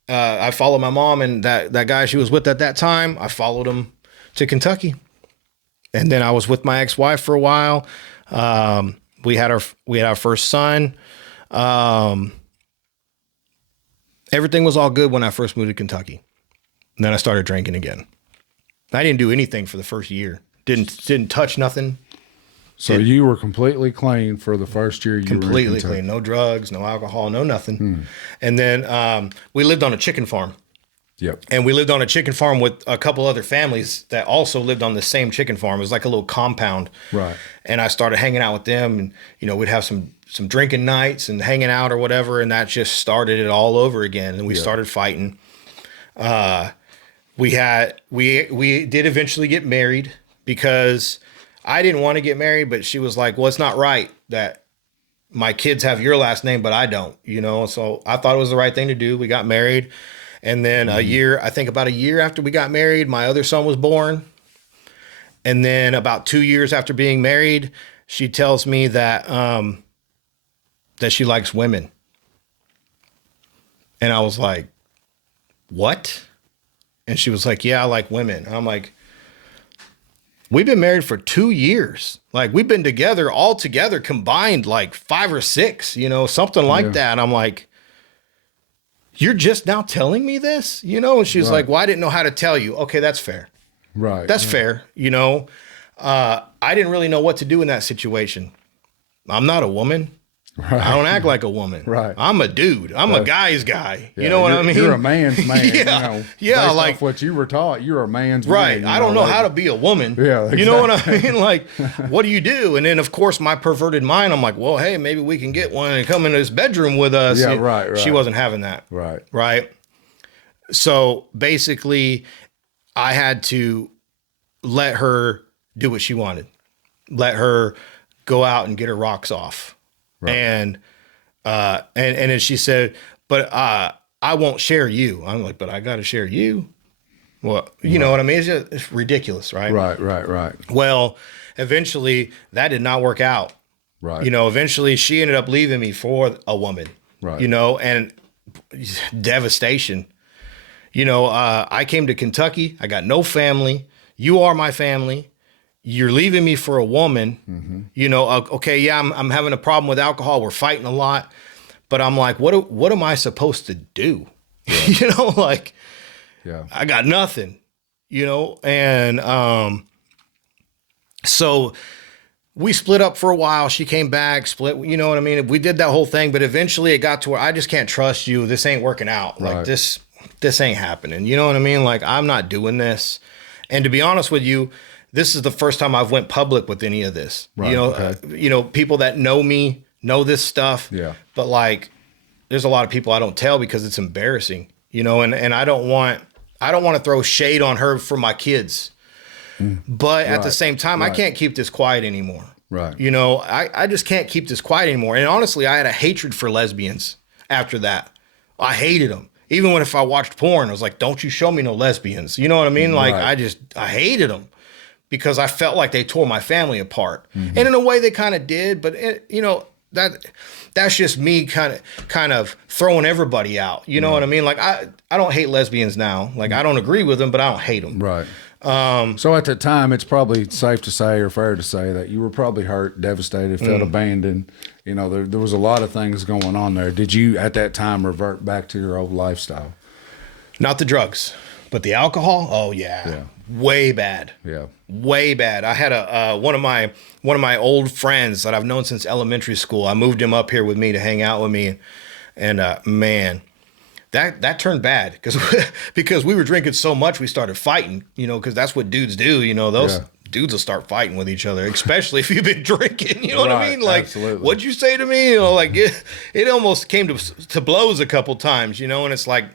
I followed my mom and that guy she was with at that time. I followed him to Kentucky. And then I was with my ex-wife for a while. We had our first son. Everything was all good when I first moved to Kentucky. And then I started drinking again. I didn't do anything for the first year. Didn't touch nothing. So you were completely clean for the first year you were in Kentucky. Completely clean. No drugs, no alcohol, no nothing. And then we lived on a chicken farm. Yep. And we lived on a chicken farm with a couple other families that also lived on the same chicken farm. It was like a little compound. Right. And I started hanging out with them, and you know, we'd have some drinking nights and hanging out or whatever, and that just started it all over again. And we started fighting. We did eventually get married because I didn't want to get married, but she was like, well, it's not right that my kids have your last name, but I don't, you know? So I thought it was the right thing to do. We got married. And then about a year after we got married, my other son was born. And then about 2 years after being married, she tells me that, that she likes women. And I was like, what? And she was like, yeah, I like women. And I'm like, we've been married for 2 years. Like, we've been together all together combined like 5 or 6, you know, something like that. And I'm like, you're just now telling me this, you know? And she's like, well, I didn't know how to tell you. Okay, that's fair. Right. That's fair. You know, I didn't really know what to do in that situation. I'm not a woman. Right. I don't act like a woman. Right. I'm a dude. I'm a guy's guy. Yeah, you know what I mean? You're a man's man. Yeah. You know, yeah. Like off what you were taught, you're a man's right. man. I don't know how to be a woman. Yeah. Exactly. You know what I mean? Like, what do you do? And then of course my perverted mind, I'm like, well, hey, maybe we can get one and come into this bedroom with us. Yeah. And right. She wasn't having that. Right. Right. So basically I had to let her do what she wanted. Let her go out and get her rocks off. Right. And then she said, but I won't share you. I'm like, but I got to share you. Well, you know what I mean? It's ridiculous, right? Right. Well, eventually that did not work out. Right. You know, eventually she ended up leaving me for a woman. Right. You know, and devastation. You know, I came to Kentucky. I got no family. You are my family. You're leaving me for a woman. Mm-hmm. You know, okay, yeah, I'm having a problem with alcohol. We're fighting a lot. But I'm like, what am I supposed to do? Yeah. You know, like, I got nothing, you know? And so we split up for a while. She came back, split, you know what I mean? We did that whole thing, but eventually it got to where I just can't trust you. This ain't working out. Like, this ain't happening. You know what I mean? Like, I'm not doing this. And to be honest with you, this is the first time I've went public with any of this. Right, you know, people that know me know this stuff. Yeah. But like, there's a lot of people I don't tell because it's embarrassing, you know, and I don't want to throw shade on her for my kids. But at the same time, I can't keep this quiet anymore. Right. You know, I just can't keep this quiet anymore. And honestly, I had a hatred for lesbians after that. I hated them. Even if I watched porn, I was like, don't you show me no lesbians. You know what I mean? Like, I hated them because I felt like they tore my family apart. Mm-hmm. And in a way they kind of did, but you know, that's just me kind of throwing everybody out. You know what I mean? Like, I don't hate lesbians now. Like, I don't agree with them, but I don't hate them. Right. So at the time, it's probably safe to say or fair to say that you were probably hurt, devastated, felt abandoned. You know, there was a lot of things going on there. Did you at that time revert back to your old lifestyle? Not the drugs. But the alcohol, oh yeah. Way bad. Yeah. Way bad. I had one of my old friends that I've known since elementary school. I moved him up here with me to hang out with me, and man, that turned bad because we were drinking so much we started fighting. You know, because that's what dudes do. You know, those dudes will start fighting with each other, especially if you've been drinking. You know what I mean? Like, absolutely. What'd you say to me? You know, like it almost came to blows a couple times. You know, and it's like,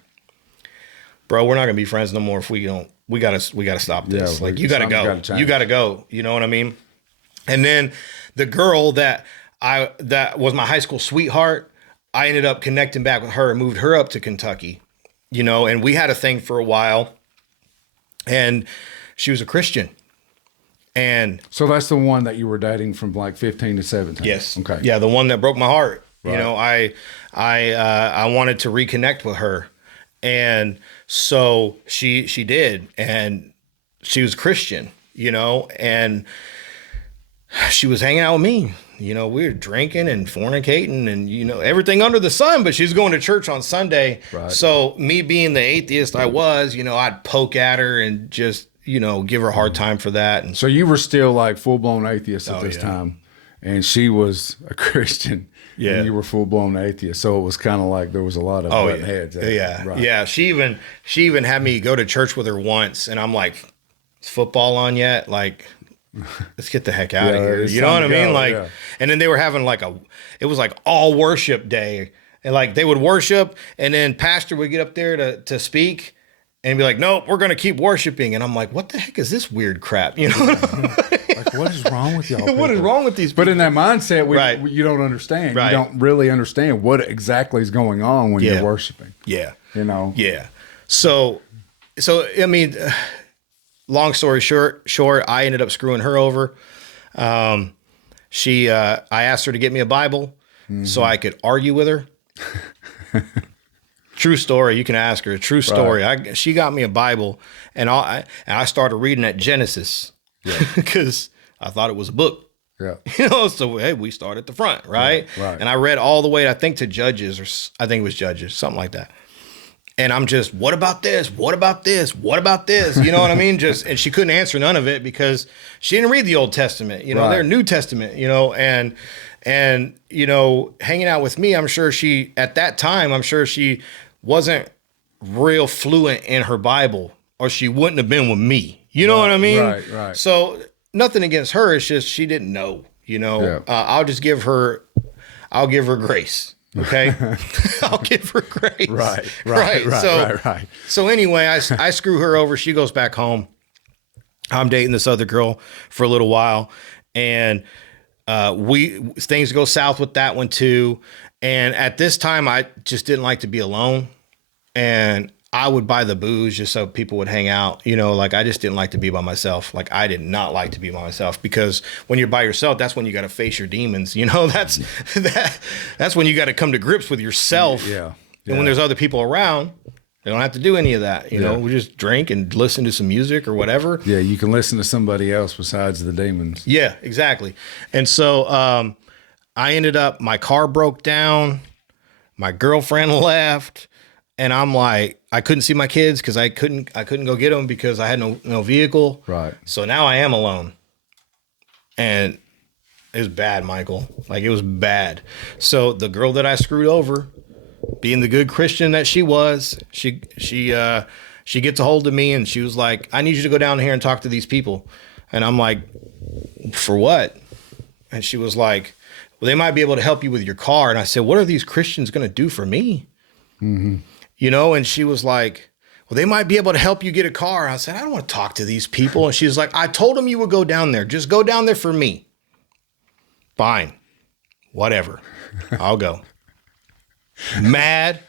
bro, we're not gonna be friends no more if we don't. We gotta stop this. Yeah, like you gotta go. You gotta go. You know what I mean? And then the girl that was my high school sweetheart, I ended up connecting back with her and moved her up to Kentucky. You know, and we had a thing for a while. And she was a Christian. And so that's the one that you were dating from like 15 to 17. Yes. Okay. Yeah, the one that broke my heart. Right. You know, I wanted to reconnect with her. And so she did, and she was Christian, you know, and she was hanging out with me. You know, we were drinking and fornicating and, you know, everything under the sun, but she's going to church on Sunday. Right. So me being the atheist I was, you know, I'd poke at her and just, you know, give her a hard time for that. And so you were still like full-blown atheist at this time, and she was a Christian. Yeah. And you were full-blown atheist. So it was kind of like there was a lot of button heads. Yeah. Right. Yeah. She even had me go to church with her once, and I'm like, is football on yet? Like, let's get the heck out of here. You know what I mean? Like, and then they were having like it was like all worship day. And like they would worship, and then pastor would get up there to speak and be like, nope, we're going to keep worshiping. And I'm like, what the heck is this weird crap? You know? Like, what is wrong with y'all? What is wrong with these people? But in that mindset, you don't understand. Right. You don't really understand what exactly is going on when you're worshiping. Yeah. You know? Yeah. So I mean, long story short, I ended up screwing her over. I asked her to get me a Bible so I could argue with her. True story. You can ask her. A true story. Right. She got me a Bible, and I started reading at Genesis because I thought it was a book. Yeah. You know, so hey, we start at the front, right? Right. And I read all the way, I think, to Judges, or I think it was Judges, something like that. And I'm just, what about this? What about this? What about this? You know what I mean? And she couldn't answer none of it because she didn't read the Old Testament. You know, they're New Testament. You know, and you know, hanging out with me, I'm sure she wasn't real fluent in her Bible, or she wouldn't have been with me. You know what I mean? Right. So nothing against her. It's just she didn't know. You know, I'll give her grace. Okay, I'll give her grace. Right. So anyway, I screw her over. She goes back home. I'm dating this other girl for a little while, and things go south with that one too. And at this time, I just didn't like to be alone. And I would buy the booze just so people would hang out. You know, like I just didn't like to be by myself. Like I did not like to be by myself, because when you're by yourself, that's when you got to face your demons. You know, that's when you got to come to grips with yourself. Yeah. And when there's other people around, they don't have to do any of that. You know, we just drink and listen to some music or whatever. Yeah. You can listen to somebody else besides the demons. Yeah, exactly. And so I ended up, my car broke down. My girlfriend left. And I'm like, I couldn't see my kids because I couldn't go get them because I had no vehicle. Right. So now I am alone. And it was bad, Michael. Like, it was bad. So the girl that I screwed over, being the good Christian that she was, she gets a hold of me, and she was like, I need you to go down here and talk to these people. And I'm like, for what? And she was like, well, they might be able to help you with your car. And I said, what are these Christians going to do for me? Mm-hmm. You know, and she was like, well, they might be able to help you get a car. I said, I don't want to talk to these people. And she was like, I told them you would go down there. Just go down there for me. Fine. Whatever. I'll go. Mad.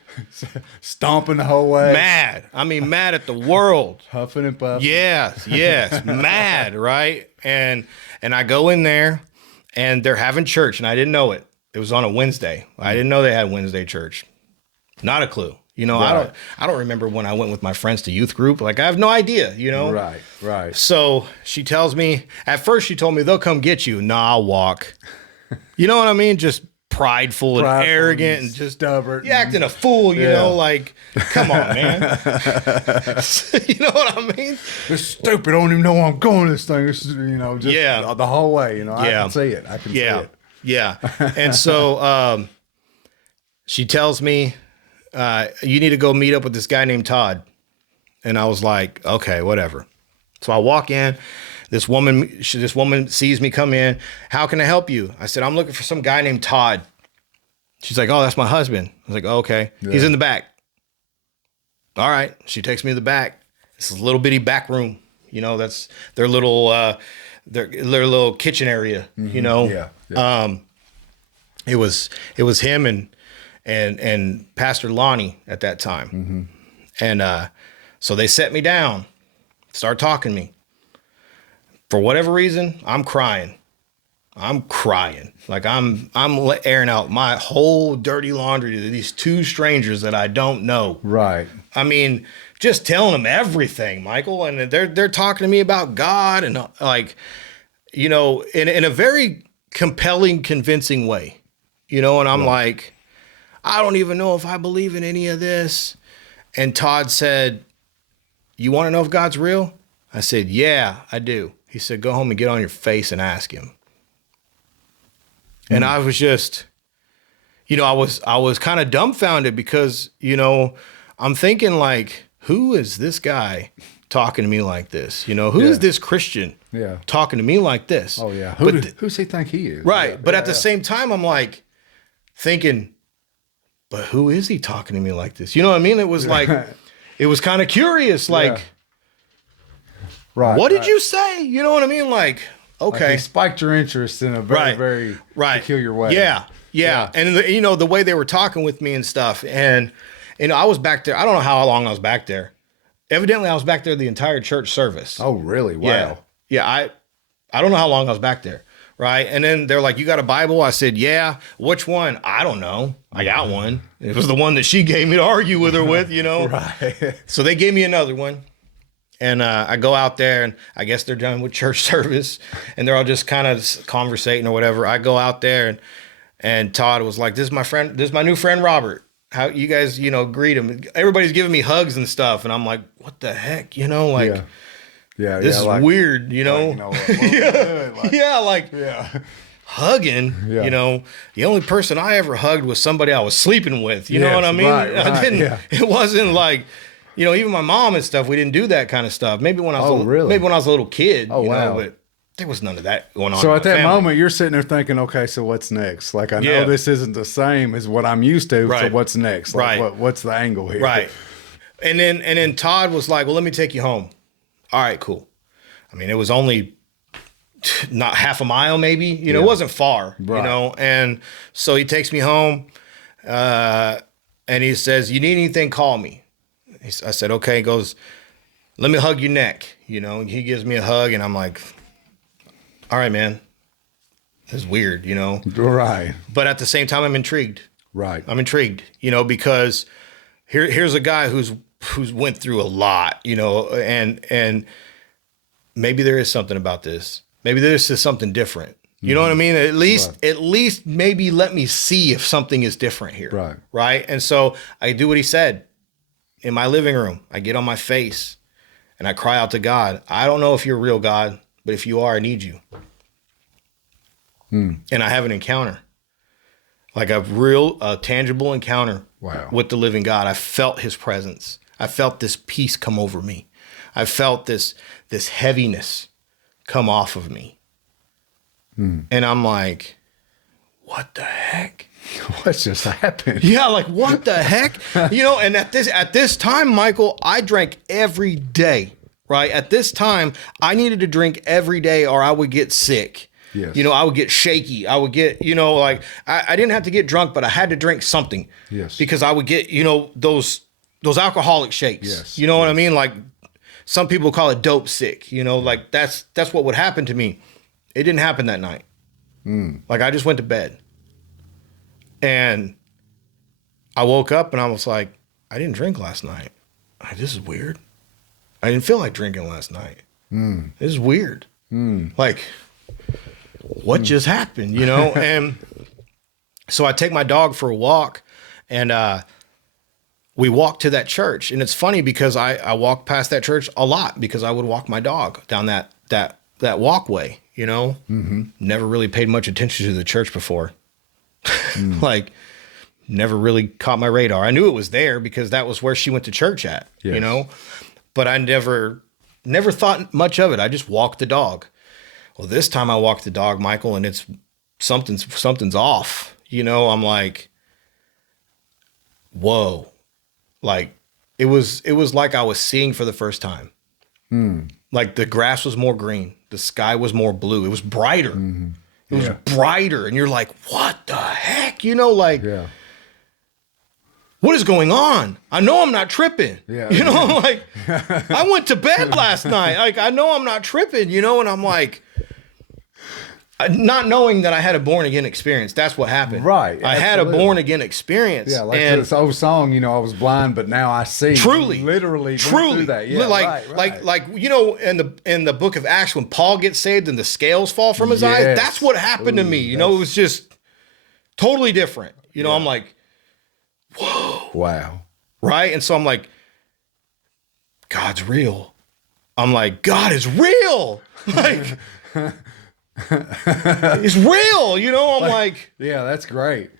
Stomping the whole way. Mad. I mean, mad at the world. Huffing and puffing. Yes. Mad, right? And I go in there, and they're having church, and I didn't know it. It was on a Wednesday. I didn't know they had Wednesday church. Not a clue. You know, right. I don't remember when I went with my friends to youth group. Like, I have no idea, you know? Right. So she tells me, at first she told me, they'll come get you. Nah, I'll walk. You know what I mean? Just prideful and arrogant and just stubborn. You acting a fool, you know, like, come on, man. You know what I mean? This stupid, I don't even know where I'm going this thing. This is, you know, just the whole way, you know. I can see it. I can see it. Yeah. And so she tells me, you need to go meet up with this guy named Todd. And I was like, okay, whatever. So I walk in. This woman sees me come in. How can I help you? I said, I'm looking for some guy named Todd. She's like, oh, that's my husband. I was like, oh, okay. Yeah. He's in the back. All right. She takes me to the back. It's a little bitty back room. You know, that's their little kitchen area, you know? Yeah. It was him and Pastor Lonnie at that time. Mm-hmm. And so they set me down, start talking to me. For whatever reason, I'm crying. Like I'm airing out my whole dirty laundry to these two strangers that I don't know. Right. I mean, just telling them everything, Michael, and they're talking to me about God and like, you know, in a very compelling, convincing way, you know. And I'm like, I don't even know if I believe in any of this. And Todd said, you want to know if God's real? I said, yeah, I do. He said, go home and get on your face and ask him. And I was just, you know, I was kind of dumbfounded because, you know, I'm thinking like, who is this guy talking to me like this? You know, who is this Christian talking to me like this? Oh, yeah. Who's he think he is? Right. Yeah. But at the same time, I'm like thinking, but who is he talking to me like this? You know what I mean? It was like, it was kind of curious. Like, what did you say? You know what I mean? Like, okay. Like he spiked your interest in a very, very peculiar way. Yeah. And, you know, the way they were talking with me and stuff. And, you know, I was back there. I don't know how long I was back there. Evidently, I was back there the entire church service. Oh, really? Wow. Yeah. I don't know how long I was back there. Right. And then they're like, you got a Bible? I said, yeah. Which one? I don't know. I got one. It was the one that she gave me to argue with her with, you know. Right. So they gave me another one. And I go out there, and I guess they're done with church service, and they're all just kind of conversating or whatever. I go out there, and Todd was like, "This is my friend. This is my new friend, Robert. How you guys, you know, greet him? Everybody's giving me hugs and stuff." And I'm like, "What the heck, you know, like, this is like, weird, you know, hugging. Yeah. You know, the only person I ever hugged was somebody I was sleeping with. You know what I mean? Right, I didn't. Yeah. It wasn't like." You know, even my mom and stuff, we didn't do that kind of stuff. Maybe when I was maybe when I was a little kid, you know, but there was none of that going on. So at that moment, you're sitting there thinking, okay, so what's next? Like, I know this isn't the same as what I'm used to. So what's next? Like, what's the angle here? Right. And then Todd was like, well, let me take you home. All right, cool. I mean, it was only not half a mile, maybe, you know, it wasn't far, you know? And so he takes me home and he says, you need anything, call me. I said, okay. He goes, let me hug your neck. You know, he gives me a hug and I'm like, all right, man, this is weird, you know? Right. But at the same time, I'm intrigued. Right. I'm intrigued, you know, because here's a guy who's went through a lot, you know, and maybe there is something about this. Maybe this is something different. You know what I mean? At least maybe let me see if something is different here. Right. Right. And so I do what he said. In my living room, I get on my face and I cry out to God. I don't know if you're a real God, but if you are, I need you. And I have an encounter, like a real tangible encounter with the living God. I felt his presence. I felt this peace come over me. I felt this heaviness come off of me. And I'm like, what the heck? What just happened? Yeah, like what the heck? You know, and at this time, Michael, I drank every day, right? At this time, I needed to drink every day or I would get sick. Yes. You know, I would get shaky. I would get, you know, like I didn't have to get drunk, but I had to drink something. Yes. Because I would get, you know, those alcoholic shakes. Yes. You know what I mean? Like some people call it dope sick, you know, like that's what would happen to me. It didn't happen that night. Like I just went to bed. And I woke up and I was like, I didn't drink last night. This is weird. I didn't feel like drinking last night. This is weird. Like, what just happened, you know? And So I take my dog for a walk, and we walk to that church. And it's funny because I walk past that church a lot because I would walk my dog down that walkway, you know. Never really paid much attention to the church before. Like, never really caught my radar. I knew it was there because that was where she went to church at, you know, but I never thought much of it. I just walked the dog. Well, this time I walked the dog, Michael, and it's something's off. You know, I'm like, whoa. Like, it was like I was seeing for the first time. Like, the grass was more green. The sky was more blue. It was brighter. It was brighter. And you're like, what the heck? You know, like, what is going on? I know I'm not tripping. You know, I'm like, I went to bed last night. Like, I know I'm not tripping, you know, and I'm like, not knowing that I had a born again experience. That's what happened. Right. I had a born again experience. Yeah, like this old song, you know, I was blind, but now I see. Truly. Literally. Truly. That. Yeah, like, you know, in the book of Acts, when Paul gets saved and the scales fall from his eyes, that's what happened to me. You know, it was just totally different. You know, I'm like, whoa. Wow. Right? And so I'm like, God's real. I'm like, God is real. Like, it's real, you know. I'm like, yeah, that's great.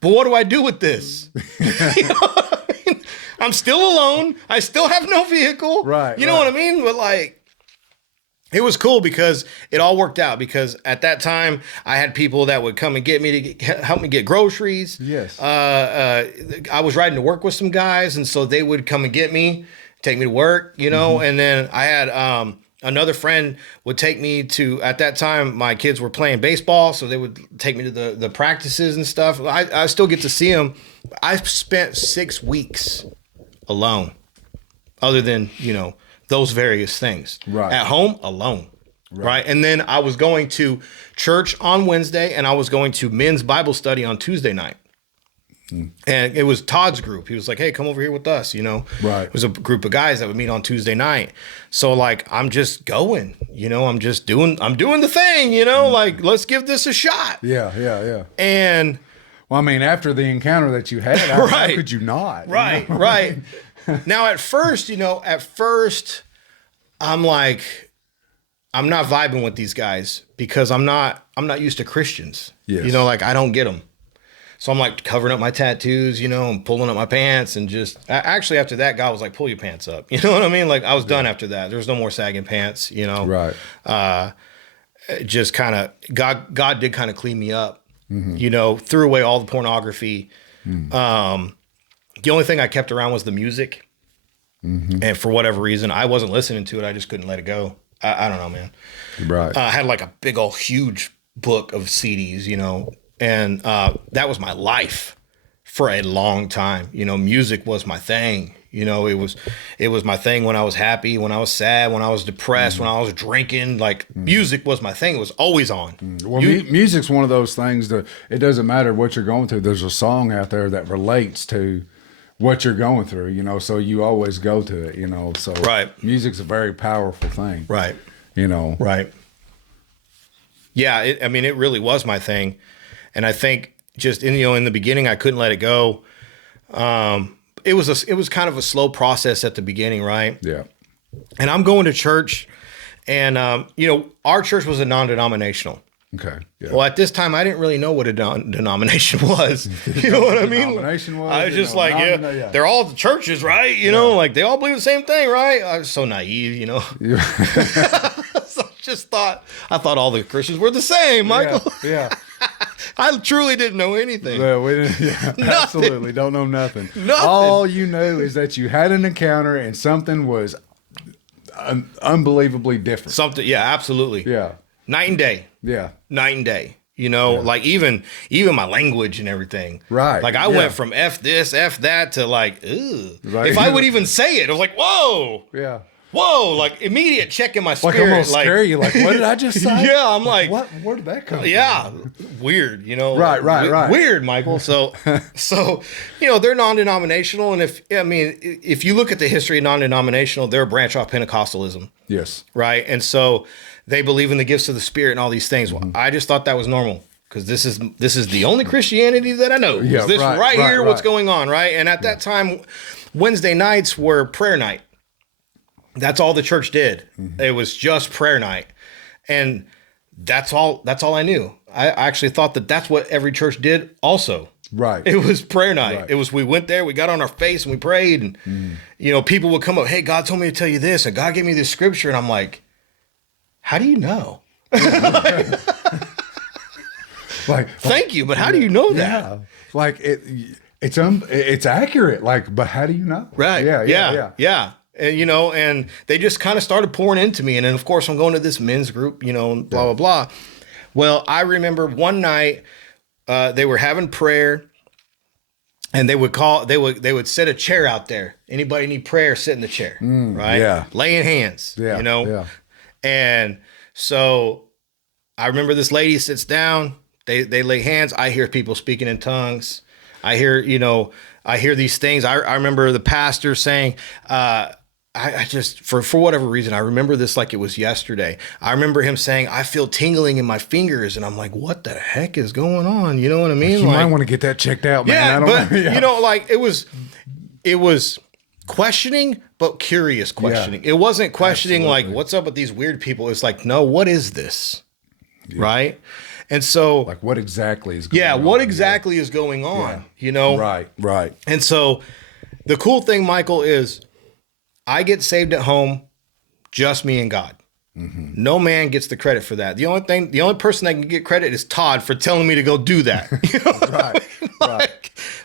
But what do I do with this? You know what I mean? I'm still alone. I still have no vehicle. Right. You know what I mean? But like, it was cool because it all worked out. Because at that time, I had people that would come and get me to help me get groceries. Yes. I was riding to work with some guys, and so they would come and get me, take me to work. You know, and then I had another friend would take me to, at that time, my kids were playing baseball, so they would take me to the practices and stuff. I still get to see them. I spent 6 weeks alone, other than, you know, those various things. Right. At home, alone. Right. And then I was going to church on Wednesday, and I was going to men's Bible study on Tuesday night. And it was Todd's group. He was like, hey, come over here with us, you know. Right. It was a group of guys that would meet on Tuesday night. So like, I'm just going, you know, I'm doing the thing, you know, like, let's give this a shot. Yeah. And well, I mean, after the encounter that you had, how could you not? Right, you know? right. Now at first, I'm like, I'm not vibing with these guys because I'm not used to Christians. Yes. You know, like, I don't get them. So I'm like covering up my tattoos, you know, and pulling up my pants, and just actually after that, God was like, pull your pants up. You know what I mean? Like, I was done after that. There was no more sagging pants, you know? Right. Just kind of, God did kind of clean me up, you know, threw away all the pornography. The only thing I kept around was the music. And for whatever reason, I wasn't listening to it. I just couldn't let it go. I don't know, man. Right. I had like a big old huge book of CDs, you know, and that was my life for a long time. You know, music was my thing. You know, it was my thing when I was happy, when I was sad, when I was depressed, when I was drinking. Like, music was my thing. It was always on. Well, music's one of those things that it doesn't matter what you're going through. There's a song out there that relates to what you're going through, you know, so you always go to it, you know. So right. Music's a very powerful thing. Right. You know. Right. Yeah, it really was my thing. And I think just in the beginning, I couldn't let it go. It was kind of a slow process at the beginning, right? Yeah. And I'm going to church, and you know, our church was a non-denominational. Okay. Yeah. Well, at this time, I didn't really know what a denomination was. You know what I mean? Denomination was. I was just like, yeah, they're all churches, right? You know, like they all believe the same thing, right? I was so naive, you know. Yeah. So I thought all the Christians were the same, Michael. Yeah. I truly didn't know anything. Well, we didn't. Yeah, absolutely, don't know nothing. Nothing. All you know is that you had an encounter and something was unbelievably different. Something, yeah, absolutely. Yeah. Night and day. Yeah. Night and day. You know, like even my language and everything. Right. Like I went from F this, F that to like, ugh. Right. If I would even say it, I was like, whoa. Yeah. Whoa, like immediate check in my spirit. Like almost scare you. Like, what did I just say? Yeah, I'm like, what? Where did that come from? Yeah, weird, you know. Right. Weird, Michael. So, you know, they're non-denominational, and if you look at the history of non-denominational, they're a branch off Pentecostalism. Yes. Right, and so they believe in the gifts of the Spirit and all these things. Well, I just thought that was normal. because this is the only Christianity that I know. Yeah, this right, here, right. what's going on, right? And at that time, Wednesday nights were prayer night. That's all the church did. It was just prayer night, and that's all I knew. I actually thought that that's what every church did also. Right. It was prayer night. Right. It was, we went there, we got on our face and we prayed, and you know, people would come up, hey, God told me to tell you this, and God gave me this scripture, and I'm like, how do you know? Like, thank you, but how do you know that? yeah, like it's accurate. Like, but how do you know? Right. Yeah. And, you know, and they just kind of started pouring into me. And then, of course, I'm going to this men's group, you know, and blah, blah, blah. Well, I remember one night they were having prayer, and they would set a chair out there. Anybody need prayer, sit in the chair, right? Yeah. Laying hands, you know? Yeah. And so I remember this lady sits down, they lay hands. I hear people speaking in tongues. I hear these things. I remember the pastor saying, I just, for whatever reason, I remember this like it was yesterday. I remember him saying, I feel tingling in my fingers. And I'm like, what the heck is going on? You know what I mean? You might want to get that checked out, man. Yeah, I don't know. Yeah. You know, like it was questioning, but curious questioning. Yeah. It wasn't questioning Absolutely. like, what's up with these weird people? It's like, no, what is this? Yeah. Right. And so, like, what exactly is going on? Yeah, what exactly is going on? Yeah. You know? Right. And so the cool thing, Michael, is I get saved at home, just me and God. No man gets the credit for that. The only person that can get credit is Todd for telling me to go do that. You know?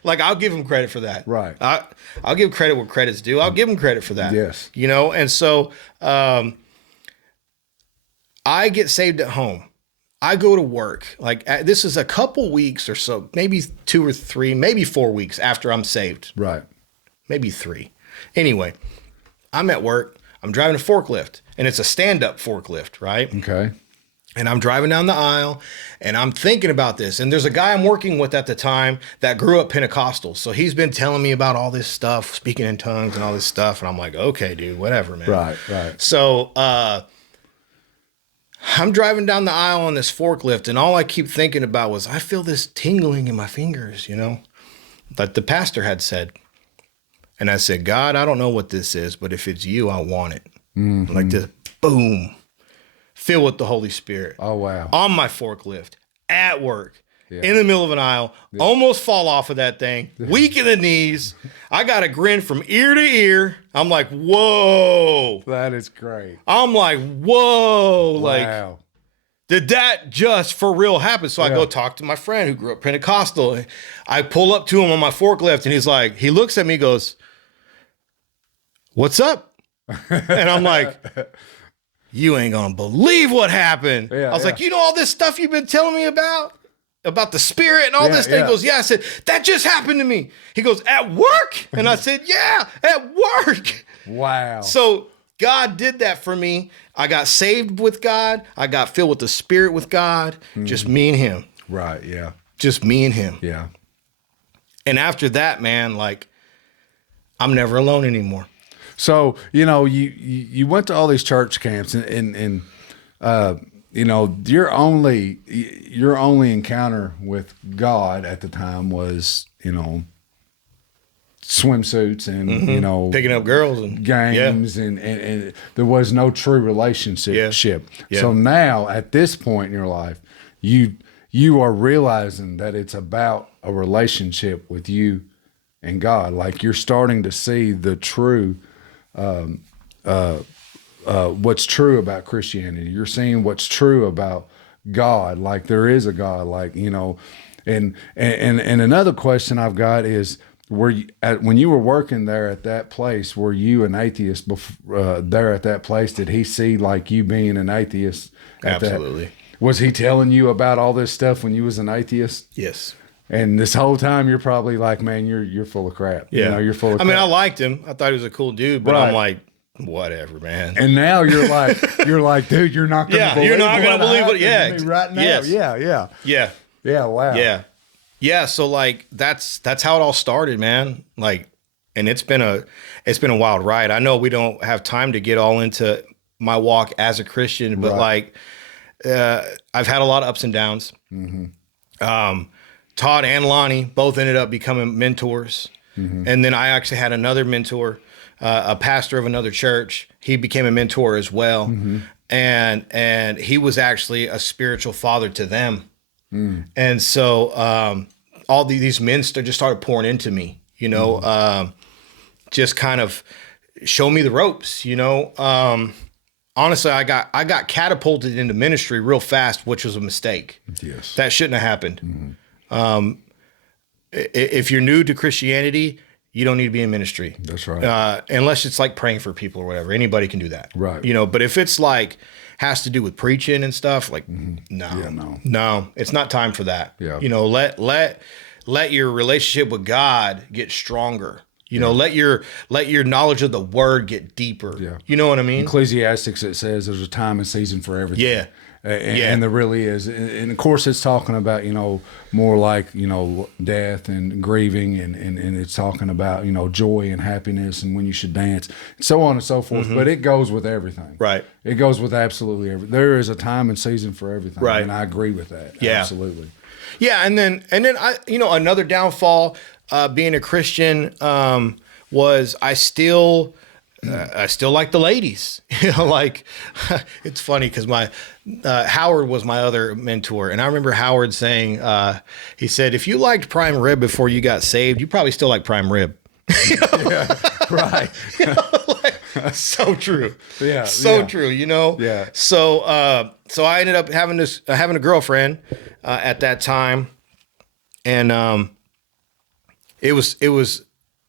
Like I'll give him credit for that. Right. I'll give credit where credit's due. I'll give him credit for that. Yes. You know, and so I get saved at home. I go to work. Like this is a couple weeks or so, maybe 2 or 3, maybe 4 weeks after I'm saved. Right. Maybe 3. Anyway, I'm at work. I'm driving a forklift, and it's a stand-up forklift, right? Okay. And I'm driving down the aisle, and I'm thinking about this. And there's a guy I'm working with at the time that grew up Pentecostal. So he's been telling me about all this stuff, speaking in tongues and all this stuff. And I'm like, okay, dude, whatever, man. Right. So I'm driving down the aisle on this forklift, and all I keep thinking about was, I feel this tingling in my fingers, you know, like the pastor had said. And I said, God, I don't know what this is, but if it's you, I want it. Like this, boom, filled with the Holy Spirit. Oh, wow. On my forklift, at work, in the middle of an aisle, almost fall off of that thing, weak in the knees. I got a grin from ear to ear. I'm like, whoa. That is great. I'm like, whoa. Wow. Like, did that just for real happen? So I go talk to my friend who grew up Pentecostal. I pull up to him on my forklift, and he's like, he looks at me, goes, what's up? And I'm like, you ain't gonna believe what happened. I was like, you know all this stuff you've been telling me about the spirit and all this thing? He goes, yeah. I said, that just happened to me. He goes, at work? And I said, yeah, at work. Wow. So God did that for me. I got saved with God. I got filled with the Spirit with God. Just me and him. Right, yeah. Just me and him. Yeah. And after that, man, like, I'm never alone anymore. So, you know, you went to all these church camps, and you know, your only encounter with God at the time was, you know, swimsuits and you know, picking up girls and games and there was no true relationship. Yeah. So now at this point in your life, you are realizing that it's about a relationship with you and God. Like you're starting to see the true what's true about Christianity. You're seeing what's true about God. Like there is a God, like, you know, and another question I've got is, when you were working there at that place, were you an atheist there at that place? Did he see like you being an atheist? Absolutely. Was he telling you about all this stuff when you was an atheist? Yes. And this whole time you're probably like, man, you're full of crap. Yeah. You know, you're full of crap. I mean, I liked him. I thought he was a cool dude, but I'm like, whatever, man. And now you're like, dude, you're not going to believe you're not going to believe what, right now. Yes. Yeah. Wow. Yeah. So like, that's how it all started, man. Like, and it's been a wild ride. I know we don't have time to get all into my walk as a Christian, but like, I've had a lot of ups and downs. Todd and Lonnie both ended up becoming mentors. And then I actually had another mentor, a pastor of another church. He became a mentor as well. And he was actually a spiritual father to them. And so all these men just started pouring into me, you know, just kind of show me the ropes, you know. Honestly, I got catapulted into ministry real fast, which was a mistake. Yes. That shouldn't have happened. If you're new to Christianity, you don't need to be in ministry. That's right. Unless it's like praying for people or whatever. Anybody can do that. Right. You know, but if it's like has to do with preaching and stuff, like no, it's not time for that. Yeah. You know, let your relationship with God get stronger. You know, let your knowledge of the word get deeper. Yeah. You know what I mean? Ecclesiastics, it says there's a time and season for everything. Yeah. And there really is. And of course, it's talking about, you know, more like, you know, death and grieving and it's talking about, you know, joy and happiness and when you should dance, and so on and so forth. But it goes with everything. Right. It goes with absolutely everything. There is a time and season for everything. Right. And I agree with that. Yeah. Absolutely. Yeah. And then I, you know, another downfall being a Christian was I still like the ladies. You know, like it's funny because my Howard was my other mentor, and I remember Howard saying, he said, if you liked prime rib before you got saved, you probably still like prime rib. You know? Yeah, right. You know, like, so true. Yeah, so true. You know. Yeah. So I ended up having a girlfriend at that time, and it was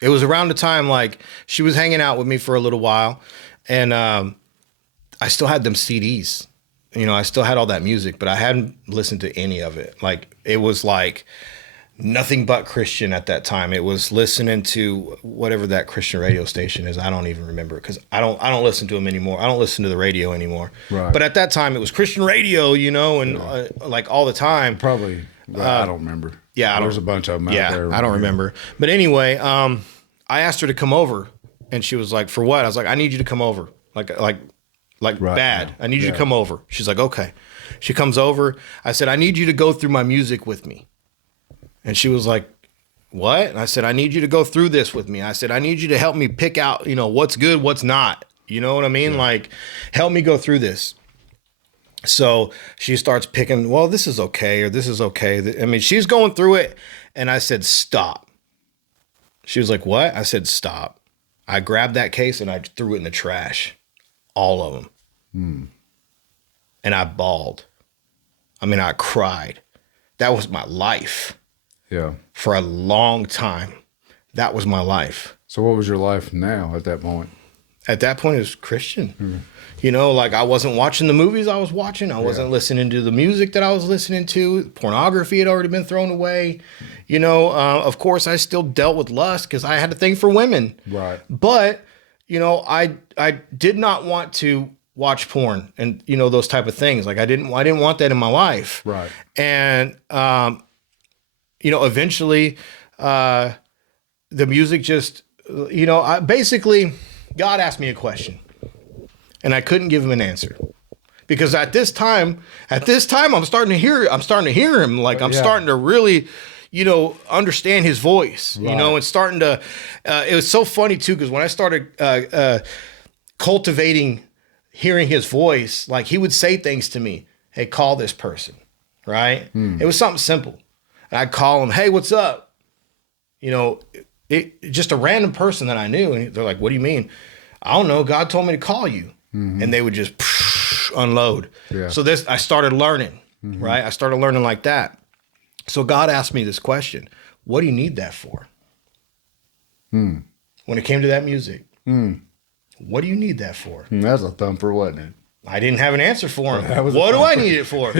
around the time like she was hanging out with me for a little while, and I still had them CDs. You know, I still had all that music, but I hadn't listened to any of it. Like it was like nothing but Christian at that time. It was listening to whatever that Christian radio station is. I don't even remember because I don't listen to them anymore. I don't listen to the radio anymore. Right. But at that time, it was Christian radio, you know, and like all the time. Probably. I don't remember. Yeah, there's a bunch of them out there. I don't remember. But anyway, I asked her to come over, and she was like, "For what?" I was like, "I need you to come over, like right bad. Now. I need you to come over." She's like, "Okay." She comes over. I said, "I need you to go through my music with me," and she was like, "What?" And I said, "I need you to go through this with me." I said, "I need you to help me pick out, you know, what's good, what's not. You know what I mean? Like, help me go through this." So she starts picking, well, this is okay, or this is okay. I mean, she's going through it. And I said, stop. She was like, what? I said, stop. I grabbed that case and I threw it in the trash. All of them. And I bawled. I mean, I cried. That was my life. Yeah. For a long time. That was my life. So what was your life now at that point? At that point, it was Christian. You know, like I wasn't watching the movies I was watching. I wasn't listening to the music that I was listening to. Pornography had already been thrown away. You know, of course, I still dealt with lust because I had a thing for women. Right. But, you know, I did not want to watch porn and, you know, those type of things. Like I didn't want that in my life. Right. And, you know, eventually the music just, you know, basically God asked me a question. And I couldn't give him an answer because at this time, I'm starting to hear him. Like I'm starting to really, you know, understand his voice, you know, and starting to, it was so funny too. Cause when I started, cultivating hearing his voice, like he would say things to me. Hey, call this person. Right. It was something simple. And I'd call him. Hey, what's up? You know, just a random person that I knew. And they're like, what do you mean? I don't know. God told me to call you. And they would just unload. Yeah. So I started learning, right? I started learning like that. So God asked me this question: what do you need that for? When it came to that music, what do you need that for? That was a thumper, wasn't it? I didn't have an answer for him. What do I need it for?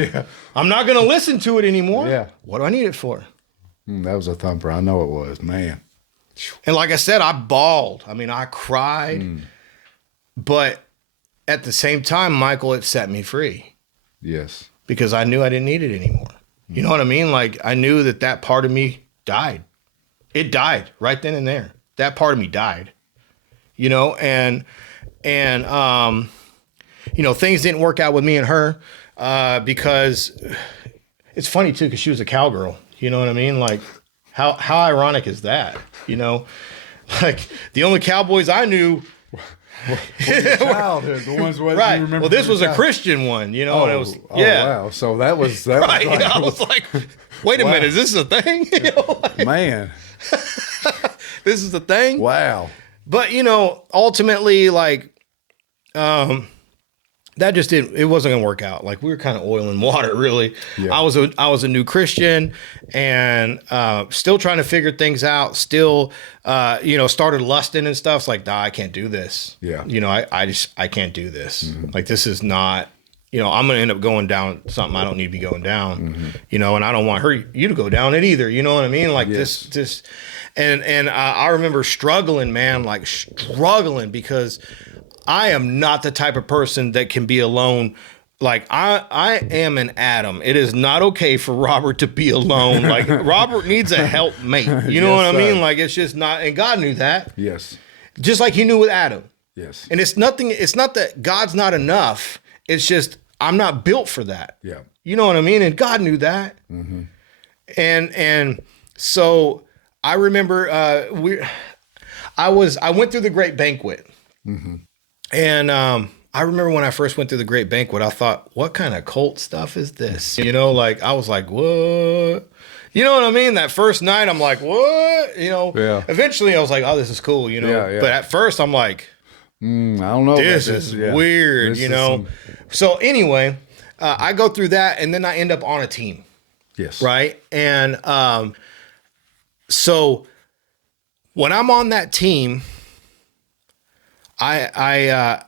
I'm not going to listen to it anymore. Yeah. What do I need it for? That was a thumper. I know it was, man. And like I said, I bawled. I mean, I cried. But at the same time, Michael, it set me free. Yes. Because I knew I didn't need it anymore. You know what I mean? Like I knew that part of me died. It died right then and there. That part of me died. You know, and you know, things didn't work out with me and her because it's funny too, because she was a cowgirl. You know what I mean? Like, how ironic is that? You know, like the only cowboys I knew. Childhood, the ones where right. you remember. Well, this was a Christian one, you know, and it was wow. So that was right. Was like, I was like, wait a minute, is this a thing? You know, like, man, this is a thing. Wow. But you know, ultimately, like, that just didn't. It wasn't gonna work out. Like we were kind of oil and water, really. Yeah. I was a new Christian, and still trying to figure things out. Still, you know, started lusting and stuff. It's like, nah, I can't do this. Yeah. You know, I can't do this. Mm-hmm. Like this is not. You know, I'm gonna end up going down something I don't need to be going down. Mm-hmm. You know, and I don't want you to go down it either. You know what I mean? Like this, and I remember struggling, man, like struggling because I am not the type of person that can be alone. Like I am an Adam. It is not okay for Robert to be alone. Like Robert needs a helpmate. You know what I mean? Like it's just not, and God knew that. Yes. Just like he knew with Adam. Yes. And it's not that God's not enough. It's just, I'm not built for that. Yeah. You know what I mean? And God knew that. Mm-hmm. And so I remember I went through the great banquet. Mm-hmm. And I remember when I first went through the great banquet, I thought, what kind of cult stuff is this? You know, like I was like, what? You know what I mean? That first night, I'm like, what? You know, Eventually I was like, oh, this is cool, you know? Yeah. But at first I'm like, I don't know. This is weird, you know? So anyway, I go through that and then I end up on a team. Yes. Right. And so when I'm on that team, I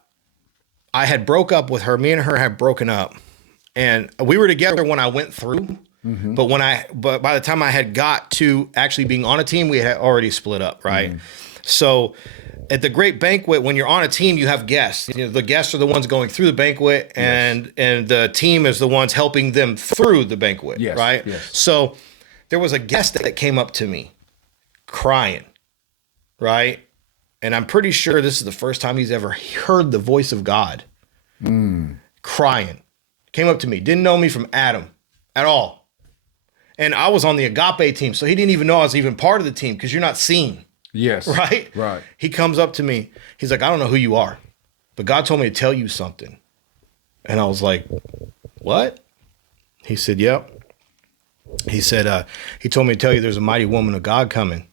had broke up with her. Me and her had broken up, and we were together when I went through. Mm-hmm. But by the time I had got to actually being on a team, we had already split up. Right. Mm-hmm. So at the great banquet, when you're on a team, you have guests. You know, the guests are the ones going through the banquet, and the team is the ones helping them through the banquet. Yes. Right. Yes. So there was a guest that came up to me crying. Right. And I'm pretty sure this is the first time he's ever heard the voice of God. Crying. Came up to me. Didn't know me from Adam at all. And I was on the agape team, so he didn't even know I was even part of the team because you're not seen. Yes. Right? Right. He comes up to me. He's like, I don't know who you are, but God told me to tell you something. And I was like, what? He said, yep. He said, he told me to tell you there's a mighty woman of God coming.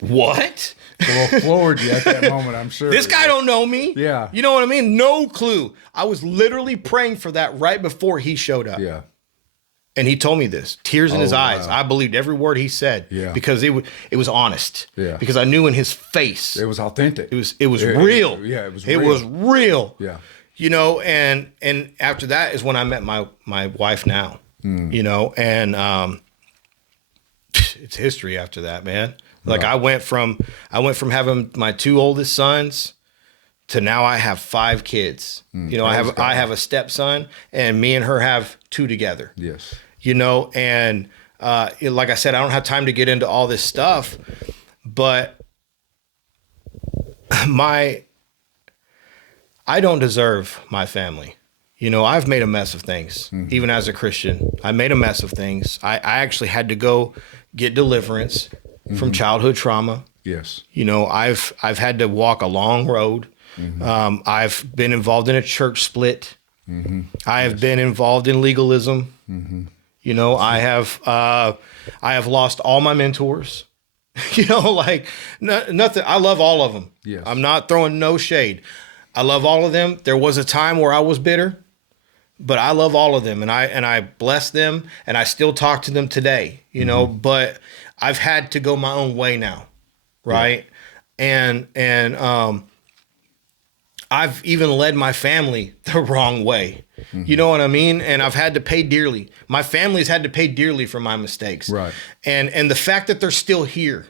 What? A little floored you at that moment, I'm sure. This guy don't know me. Yeah. You know what I mean? No clue. I was literally praying for that right before he showed up. Yeah. And he told me this, tears in his eyes. I believed every word he said because it was honest. Yeah. Because I knew in his face. It was authentic. It was real. It was real. It was real. Yeah. You know, and after that is when I met my wife now. You know, and it's history after that, man. Like I went from having my two oldest sons to now I have 5 kids. You know, I have a stepson, and me and her have 2 together. Yes. You know, and like I said, I don't have time to get into all this stuff, but I don't deserve my family. You know, I've made a mess of things, even as a Christian. I made a mess of things. I actually had to go get deliverance from childhood trauma. Yes. You know, I've had to walk a long road. I've been involved in a church split. I have been involved in legalism. You know, I have lost all my mentors. You know, like nothing. I love all of them. Yes. I'm not throwing no shade. I love all of them. There was a time where I was bitter, but I love all of them, and I bless them, and I still talk to them today. You know, but I've had to go my own way now, right? Yeah. And I've even led my family the wrong way. You know what I mean? And I've had to pay dearly. My family's had to pay dearly for my mistakes. Right. And the fact that they're still here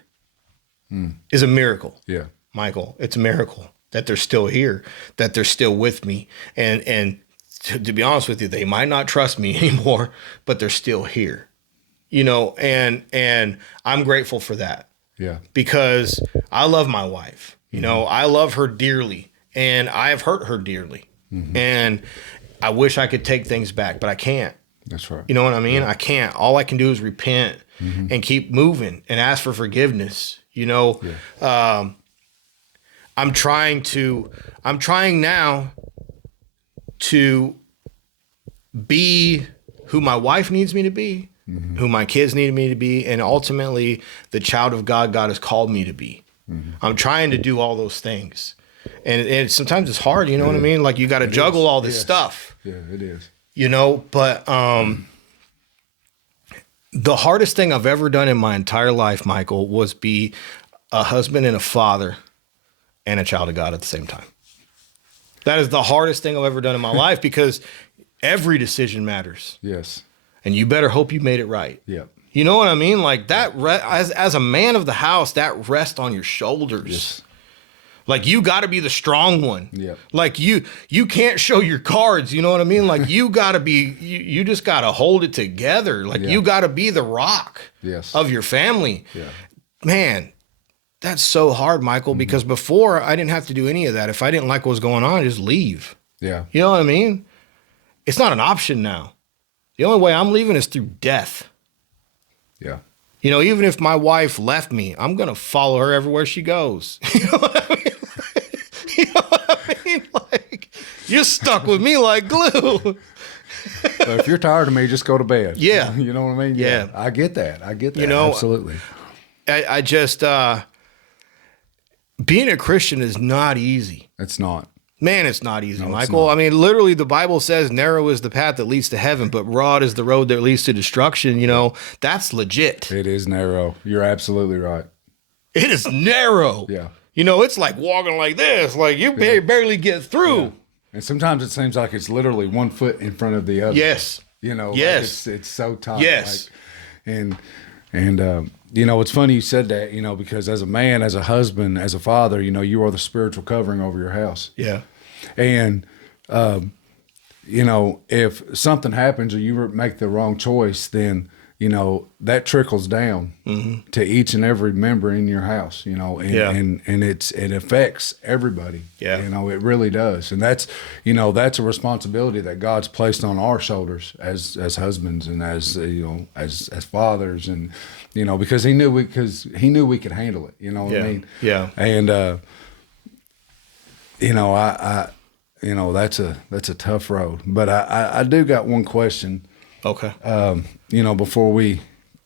is a miracle. Yeah. Michael, it's a miracle that they're still here, that they're still with me. And to be honest with you, they might not trust me anymore, but they're still here. You know, and I'm grateful for that. Yeah. Because I love my wife. You know, I love her dearly, and I have hurt her dearly. And I wish I could take things back, but I can't. That's right. You know what I mean? I can't. All I can do is repent and keep moving and ask for forgiveness. You know, I'm trying now to be who my wife needs me to be, who my kids need me to be, and ultimately the child of God has called me to be. I'm trying to do all those things. And sometimes it's hard, you know what I mean? Like you got to juggle all this stuff. Yeah, it is. You know, but the hardest thing I've ever done in my entire life, Michael, was be a husband and a father and a child of God at the same time. That is the hardest thing I've ever done in my life because every decision matters. Yes. And you better hope you made it right. Yep. You know what I mean? Like that, as a man of the house, that rests on your shoulders. Yes. Like you got to be the strong one. Yep. Like you can't show your cards. You know what I mean? Like you got to be, you just got to hold it together. Like you got to be the rock of your family. Yeah. Man, that's so hard, Michael, because before I didn't have to do any of that. If I didn't like what was going on, I just leave. Yeah. You know what I mean? It's not an option now. The only way I'm leaving is through death. Yeah. You know, even if my wife left me, I'm going to follow her everywhere she goes. You know what I mean? You know what I mean? Like, you're stuck with me like glue. But if you're tired of me, just go to bed. Yeah. You know what I mean? Yeah. I get that. You know, absolutely. I just, being a Christian is not easy. It's not. Man, it's not easy, Michael. I mean, literally, the Bible says narrow is the path that leads to heaven, but broad is the road that leads to destruction. You know, that's legit. It is narrow. You're absolutely right. It is narrow. Yeah. You know, it's like walking like this, like you barely get through. Yeah. And sometimes it seems like it's literally 1 foot in front of the other. Yes. You know, yes. Like it's so tight. Yes. Like, and you know, it's funny you said that, you know, because as a man, as a husband, as a father, you know, you are the spiritual covering over your house. Yeah. And, you know, if something happens or you make the wrong choice, then, you know, that trickles down to each and every member in your house, you know, and it affects everybody. Yeah. You know, it really does. And that's, you know, that's a responsibility that God's placed on our shoulders as husbands and as, you know, as fathers and, you know, because he knew we could handle it, you know what I mean? Yeah. And, you know, I you know, that's a tough road, but I do got one question. Okay. You know, before we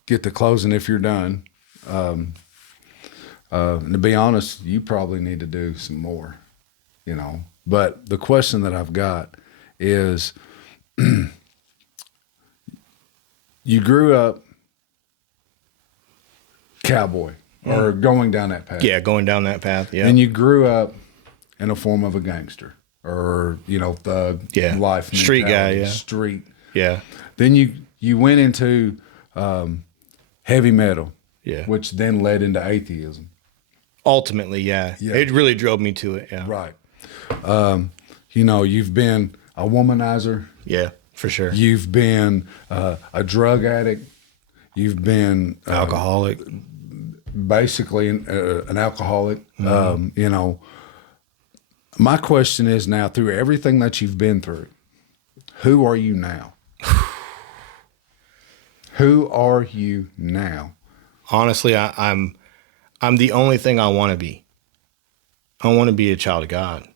get to closing, if you're done, to be honest, you probably need to do some more, you know, but the question that I've got is, you grew up cowboy or going down that path. Yeah. Going down that path. Yeah. And you grew up in a form of a gangster or, you know, thug life. Street guy. Yeah. Street. Yeah. Then you went into heavy metal, which then led into atheism. Ultimately, yeah. It really drove me to it. Yeah, right. You know, you've been a womanizer. Yeah, for sure. You've been a drug addict. You've been alcoholic. Basically, an alcoholic. You know, my question is now, through everything that you've been through, who are you now? Who are you now? Honestly, I'm the only thing I want to be. I want to be a child of God.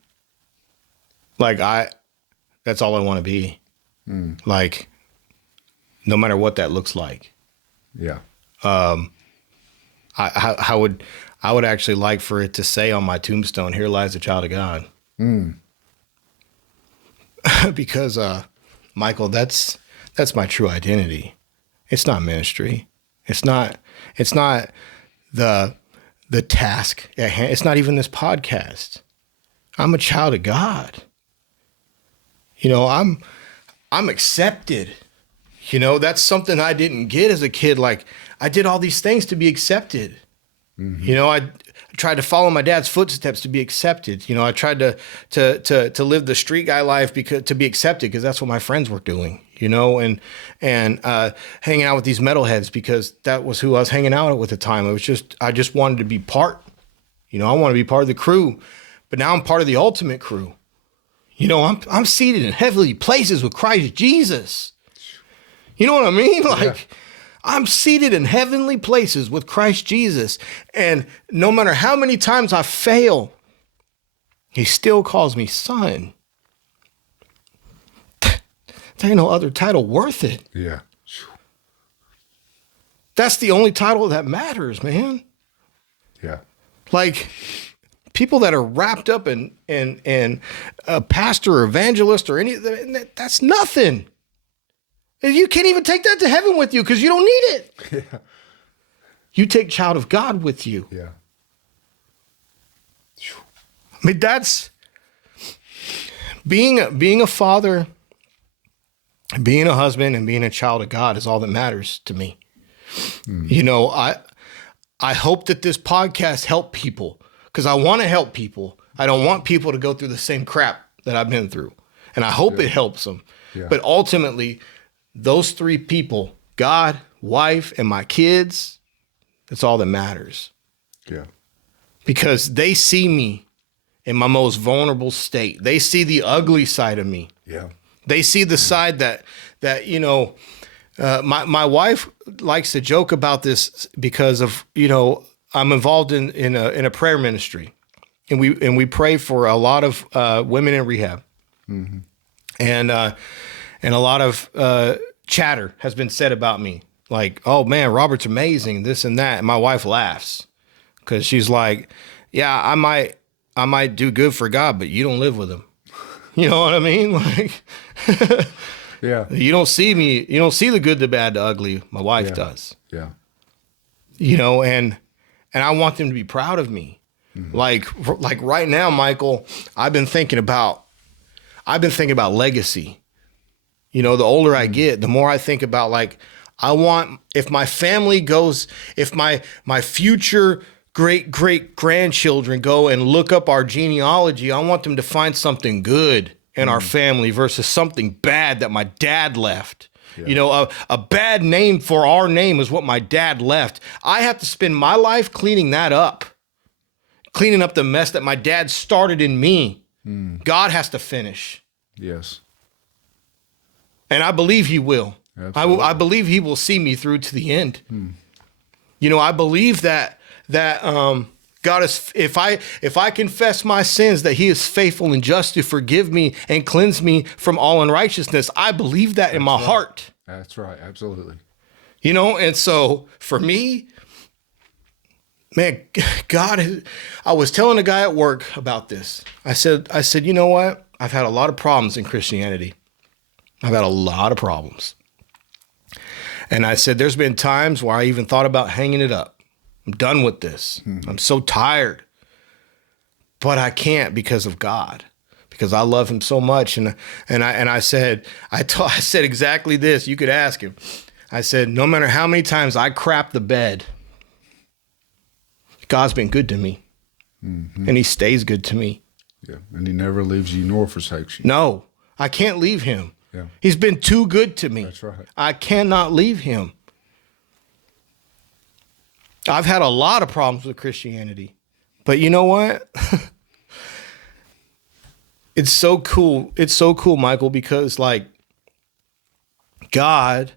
Like that's all I want to be. Like, no matter what that looks like. Yeah. I would actually like for it to say on my tombstone, "Here lies a child of God." Because Michael, that's my true identity. It's not ministry. It's not the task at hand. It's not even this podcast. I'm a child of God. You know, I'm accepted. You know, that's something I didn't get as a kid. Like, I did all these things to be accepted. You know, I tried to follow my dad's footsteps to be accepted. You know, I tried to live the street guy life to be accepted because that's what my friends were doing. You know, and hanging out with these metalheads because that was who I was hanging out with at the time. It was I just wanted to be part. You know, I want to be part of the crew, but now I'm part of the ultimate crew. You know, I'm seated in heavenly places with Christ Jesus. You know what I mean? Like, I'm seated in heavenly places with Christ Jesus. And no matter how many times I fail, he still calls me son. There ain't no other title worth it. Yeah. That's the only title that matters, man. Yeah. Like, people that are wrapped up in a pastor or evangelist or any, that's nothing. You can't even take that to heaven with you because you don't need it. Yeah. You take child of God with you. Yeah. I mean, that's being a father, being a husband, and being a child of God is all that matters to me. You know, I hope that this podcast helped people because I want to help people. I don't want people to go through the same crap that I've been through. And I hope it helps them. Yeah. But ultimately, those three people, God, wife, and my kids, that's all that matters. Yeah. Because they see me in my most vulnerable state. They see the ugly side of me. Yeah. They see the side that you know, my wife likes to joke about this because of, you know, I'm involved in a prayer ministry, and we pray for a lot of women in rehab, and a lot of chatter has been said about me, like, oh man, Robert's amazing, this and that. And my wife laughs because she's like, yeah, I might do good for God, but you don't live with him. You know what I mean? Like, yeah, you don't see me. You don't see the good, the bad, the ugly. My wife does. Yeah. You know, and I want them to be proud of me. Like right now, Michael, I've been thinking about legacy. You know, the older I get, the more I think about, like, I want, if my family goes, if my future great grandchildren go and look up our genealogy, I want them to find something good in our family versus something bad that my dad left. Yeah. You know, a bad name for our name is what my dad left. I have to spend my life cleaning that up, cleaning up the mess that my dad started in me. God has to finish. Yes. And I believe he will. I believe he will see me through to the end. You know, I believe that God is, if I confess my sins, that he is faithful and just to forgive me and cleanse me from all unrighteousness. I believe that in my heart. That's right. Absolutely. You know, and so for me, man, God, I was telling a guy at work about this. I said, you know what? I've had a lot of problems in Christianity. I've had a lot of problems. And I said, there's been times where I even thought about hanging it up. I'm done with this. I'm so tired. But I can't because of God, because I love him so much. And I said, I said exactly this. You could ask him. I said, no matter how many times I crap the bed, God's been good to me. And he stays good to me. Yeah. And he never leaves you nor forsakes you. No, I can't leave him. Yeah. He's been too good to me. That's right. I cannot leave him. I've had a lot of problems with Christianity, but you know what? It's so cool. It's so cool, Michael, because like God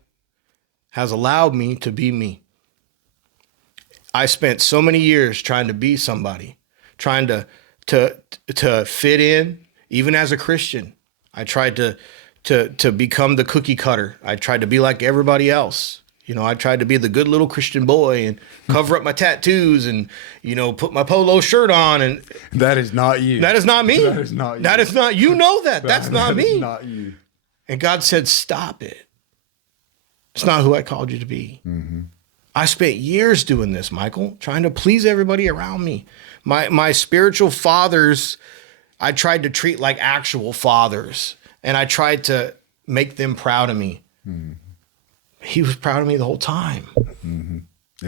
has allowed me to be me. I spent so many years trying to be somebody, trying to fit in, even as a Christian. I tried to become the cookie cutter. I tried to be like everybody else. You know, I tried to be the good little Christian boy and cover up my tattoos and, you know, put my polo shirt on. And that is not you. That is not me. That is not you. That is not, you know that. That's not me. That is not you. And God said, stop it. It's not who I called you to be. I spent years doing this, Michael, trying to please everybody around me. My spiritual fathers, I tried to treat like actual fathers, and I tried to make them proud of me. He was proud of me the whole time. And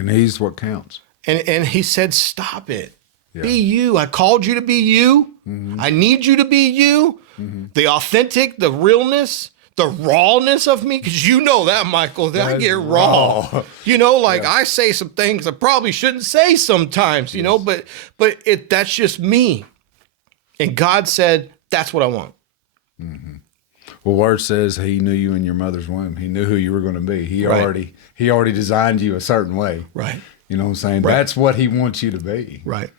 he's what counts. And he said, stop it. Yeah. Be you. I called you to be you. I need you to be you. The authentic, the realness, the rawness of me. Because you know that, Michael, that I get raw. You know, like I say some things I probably shouldn't say sometimes, you know, but that's just me. And God said, that's what I want. Well, word says he knew you in your mother's womb. He knew who you were going to be. He Right. already designed you a certain way. Right. You know what I'm saying? Right. That's what he wants you to be. Right.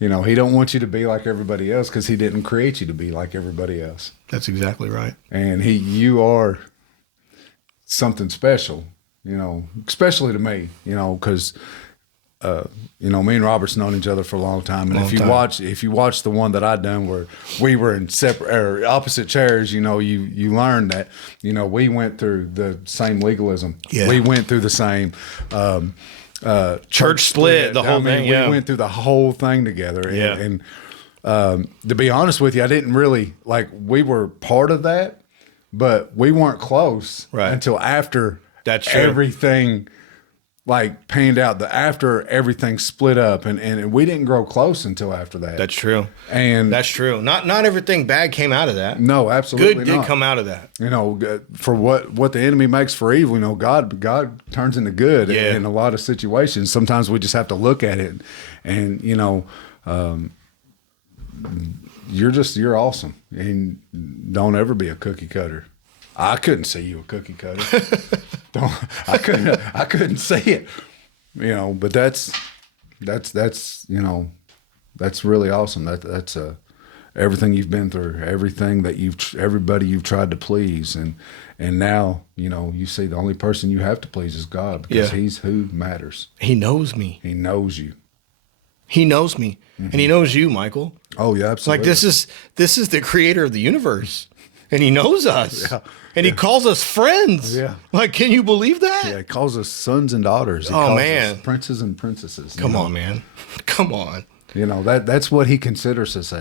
You know, he don't want you to be like everybody else because he didn't create you to be like everybody else. That's exactly right. And you are something special, you know, especially to me, you know, because, you know, me and Robert's known each other for a long time. And if you watch the one that I done where we were in separate or opposite chairs, you know, you learn that, you know, we went through the same legalism. Yeah. We went through the same, Church split, the whole thing. We went through the whole thing together. Yeah. And to be honest with you, I didn't really we were part of that, but we weren't close until after That's true. everything panned out. After everything split up, and we didn't grow close until after that. That's true. And that's true. Not everything bad came out of that. No, absolutely Good did come out of that. You know, for what the enemy makes for evil, you know, God turns into good in a lot of situations. Sometimes we just have to look at it, and you know, you're awesome, and don't ever be a cookie cutter. I couldn't see you a cookie cutter. I couldn't see it. You know, but that's you know, that's really awesome. That's everything you've been through, everything that everybody you've tried to please, and now, you know, you see the only person you have to please is God, because he's who matters. He knows me. He knows you. He knows me, and he knows you, Michael. Oh yeah, absolutely. Like this is the creator of the universe, and he knows us, and he calls us friends. Yeah. Like, can you believe that? Yeah, he calls us sons and daughters. He calls us princes and princesses. Come on, man. Come on. You know, that's what he considers us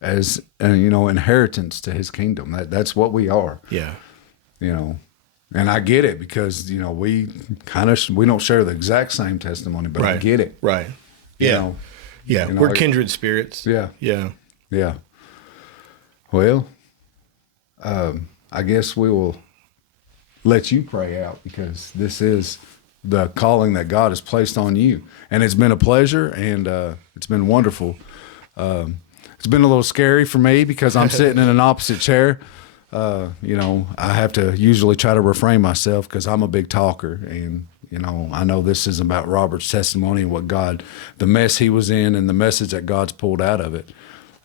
as you know, inheritance to his kingdom. That's what we are. Yeah. You know, and I get it, because, you know, we don't share the exact same testimony, but I get it. Right. Yeah. You know, we're kindred spirits. Yeah. Yeah. Yeah. Well, I guess we will let you pray out, because this is the calling that God has placed on you. And it's been a pleasure, and it's been wonderful. It's been a little scary for me because I'm sitting in an opposite chair. You know, I have to usually try to refrain myself because I'm a big talker, and, you know, I know this is about Robert's testimony and the mess he was in, and the message that God's pulled out of it.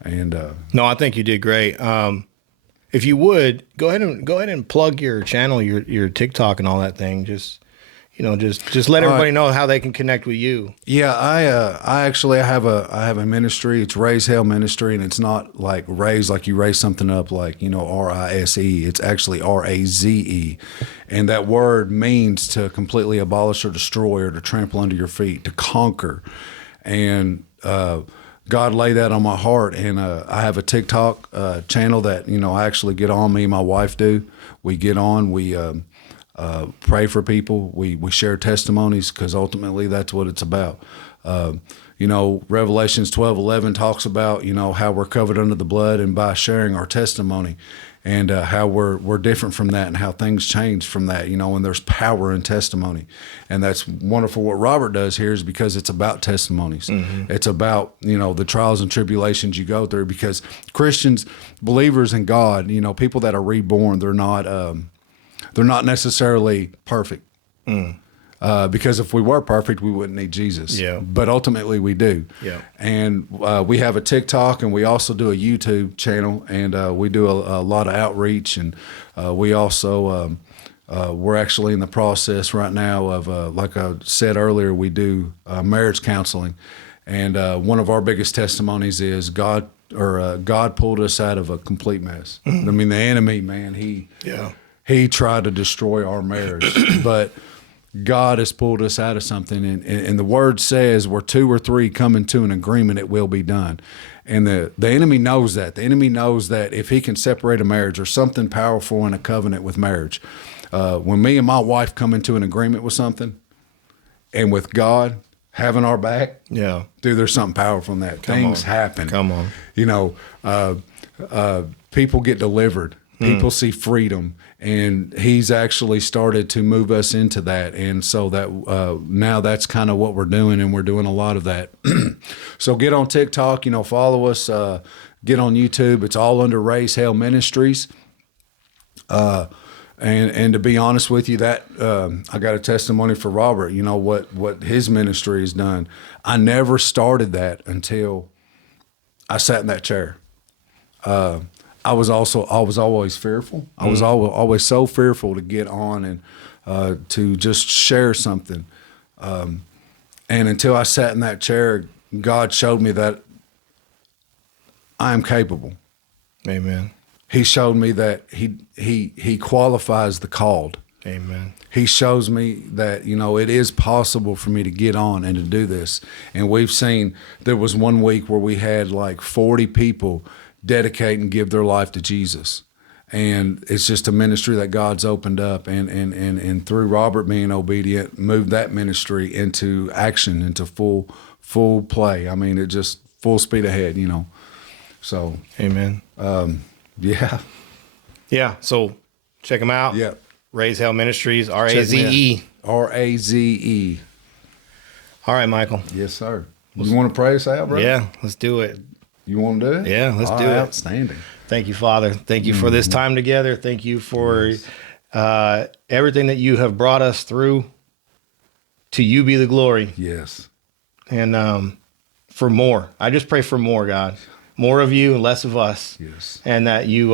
And no, I think you did great. If you would go ahead and plug your channel, your TikTok and all that thing. Just let everybody know how they can connect with you. Yeah, I actually have a ministry. It's Raise Hell Ministry, and it's not like raise like you raise something up, like, you know, RISE. It's actually RAZE, and that word means to completely abolish or destroy, or to trample under your feet, to conquer. And God laid that on my heart, and I have a TikTok channel that, you know, I actually get on. Me and my wife do. We get on. We pray for people. We share testimonies, because ultimately that's what it's about. You know, Revelations 12:11 talks about, you know, how we're covered under the blood, and by sharing our testimony, and how we're different from that, and how things change from that, you know, and there's power in testimony. And that's wonderful. What Robert does here is because it's about testimonies. Mm-hmm. It's about, you know, the trials and tribulations you go through, because Christians, believers in God, you know, people that are reborn, they're not necessarily perfect. Because if we were perfect, we wouldn't need Jesus. Yeah. But ultimately we do. Yeah. And we have a TikTok, and we also do a YouTube channel, and we do a lot of outreach. And we also, we're actually in the process right now of, like I said earlier, we do marriage counseling. And one of our biggest testimonies is God pulled us out of a complete mess. Mm-hmm. I mean, the enemy, man, he tried to destroy our marriage, but God has pulled us out of something. And the word says, where two or three come into an agreement, it will be done. And the enemy knows that. The enemy knows that if he can separate a marriage, or something powerful in a covenant with marriage, when me and my wife come into an agreement with something, and with God having our back, dude, there's something powerful in that. Things happen. Come on. You know, people get delivered. People see freedom, and he's actually started to move us into that. And so that now that's kind of what we're doing, and we're doing a lot of that. So get on TikTok, you know, follow us, get on YouTube. It's all under Raise Hell Ministries. And to be honest with you, that I got a testimony for Robert. You know what his ministry has done. I never started that until I sat in that chair. I was always fearful. I was always so fearful to get on and to just share something. And until I sat in that chair, God showed me that I am capable. Amen. He showed me that he qualifies the called. Amen. He shows me that, you know, it is possible for me to get on and to do this. And we've seen, there was one week where we had like 40 people dedicate and give their life to Jesus. And it's just a ministry that God's opened up, and through Robert being obedient, moved that ministry into action, into full play. I mean, it just full speed ahead, you know. So, amen. Yeah. Yeah. So check them out. Yeah. Raise Hell Ministries, R-A-Z-E. R-A-Z-E. All right, Michael. Yes, sir. You want to pray us out, bro? Yeah, let's do it. You want to do it? Yeah, let's do it. Outstanding. Thank you, Father. Thank you for this time together. Thank you for everything that you have brought us through. To you be the glory. Yes. And for more. I just pray for more, God. More of you and less of us. Yes. And that you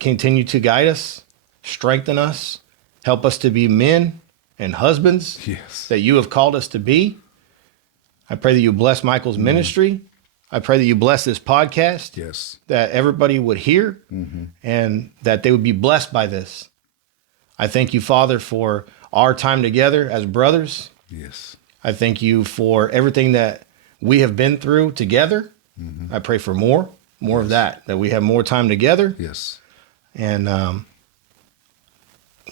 continue to guide us, strengthen us, help us to be men and husbands that you have called us to be. I pray that you bless Michael's ministry. I pray that you bless this podcast. Yes. That everybody would hear and that they would be blessed by this. I thank you, Father, for our time together as brothers. Yes. I thank you for everything that we have been through together. I pray for more of that we have more time together. Yes. And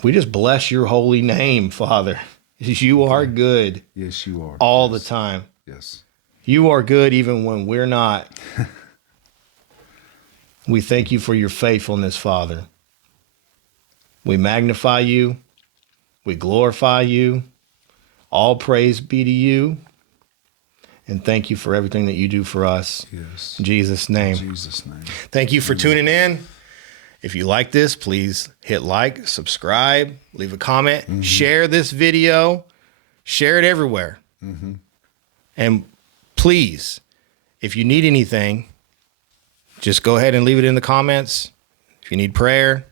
we just bless your holy name, Father. You are good. Yes, you are. All the time. Yes. You are good even when we're not. We thank you for your faithfulness, Father. We magnify you. We glorify you. All praise be to you. And thank you for everything that you do for us. Yes. In Jesus' name. In Jesus' name. Thank you for tuning in. If you like this, please hit like, subscribe, leave a comment, share this video, share it everywhere. And please, if you need anything, just go ahead and leave it in the comments. If you need prayer,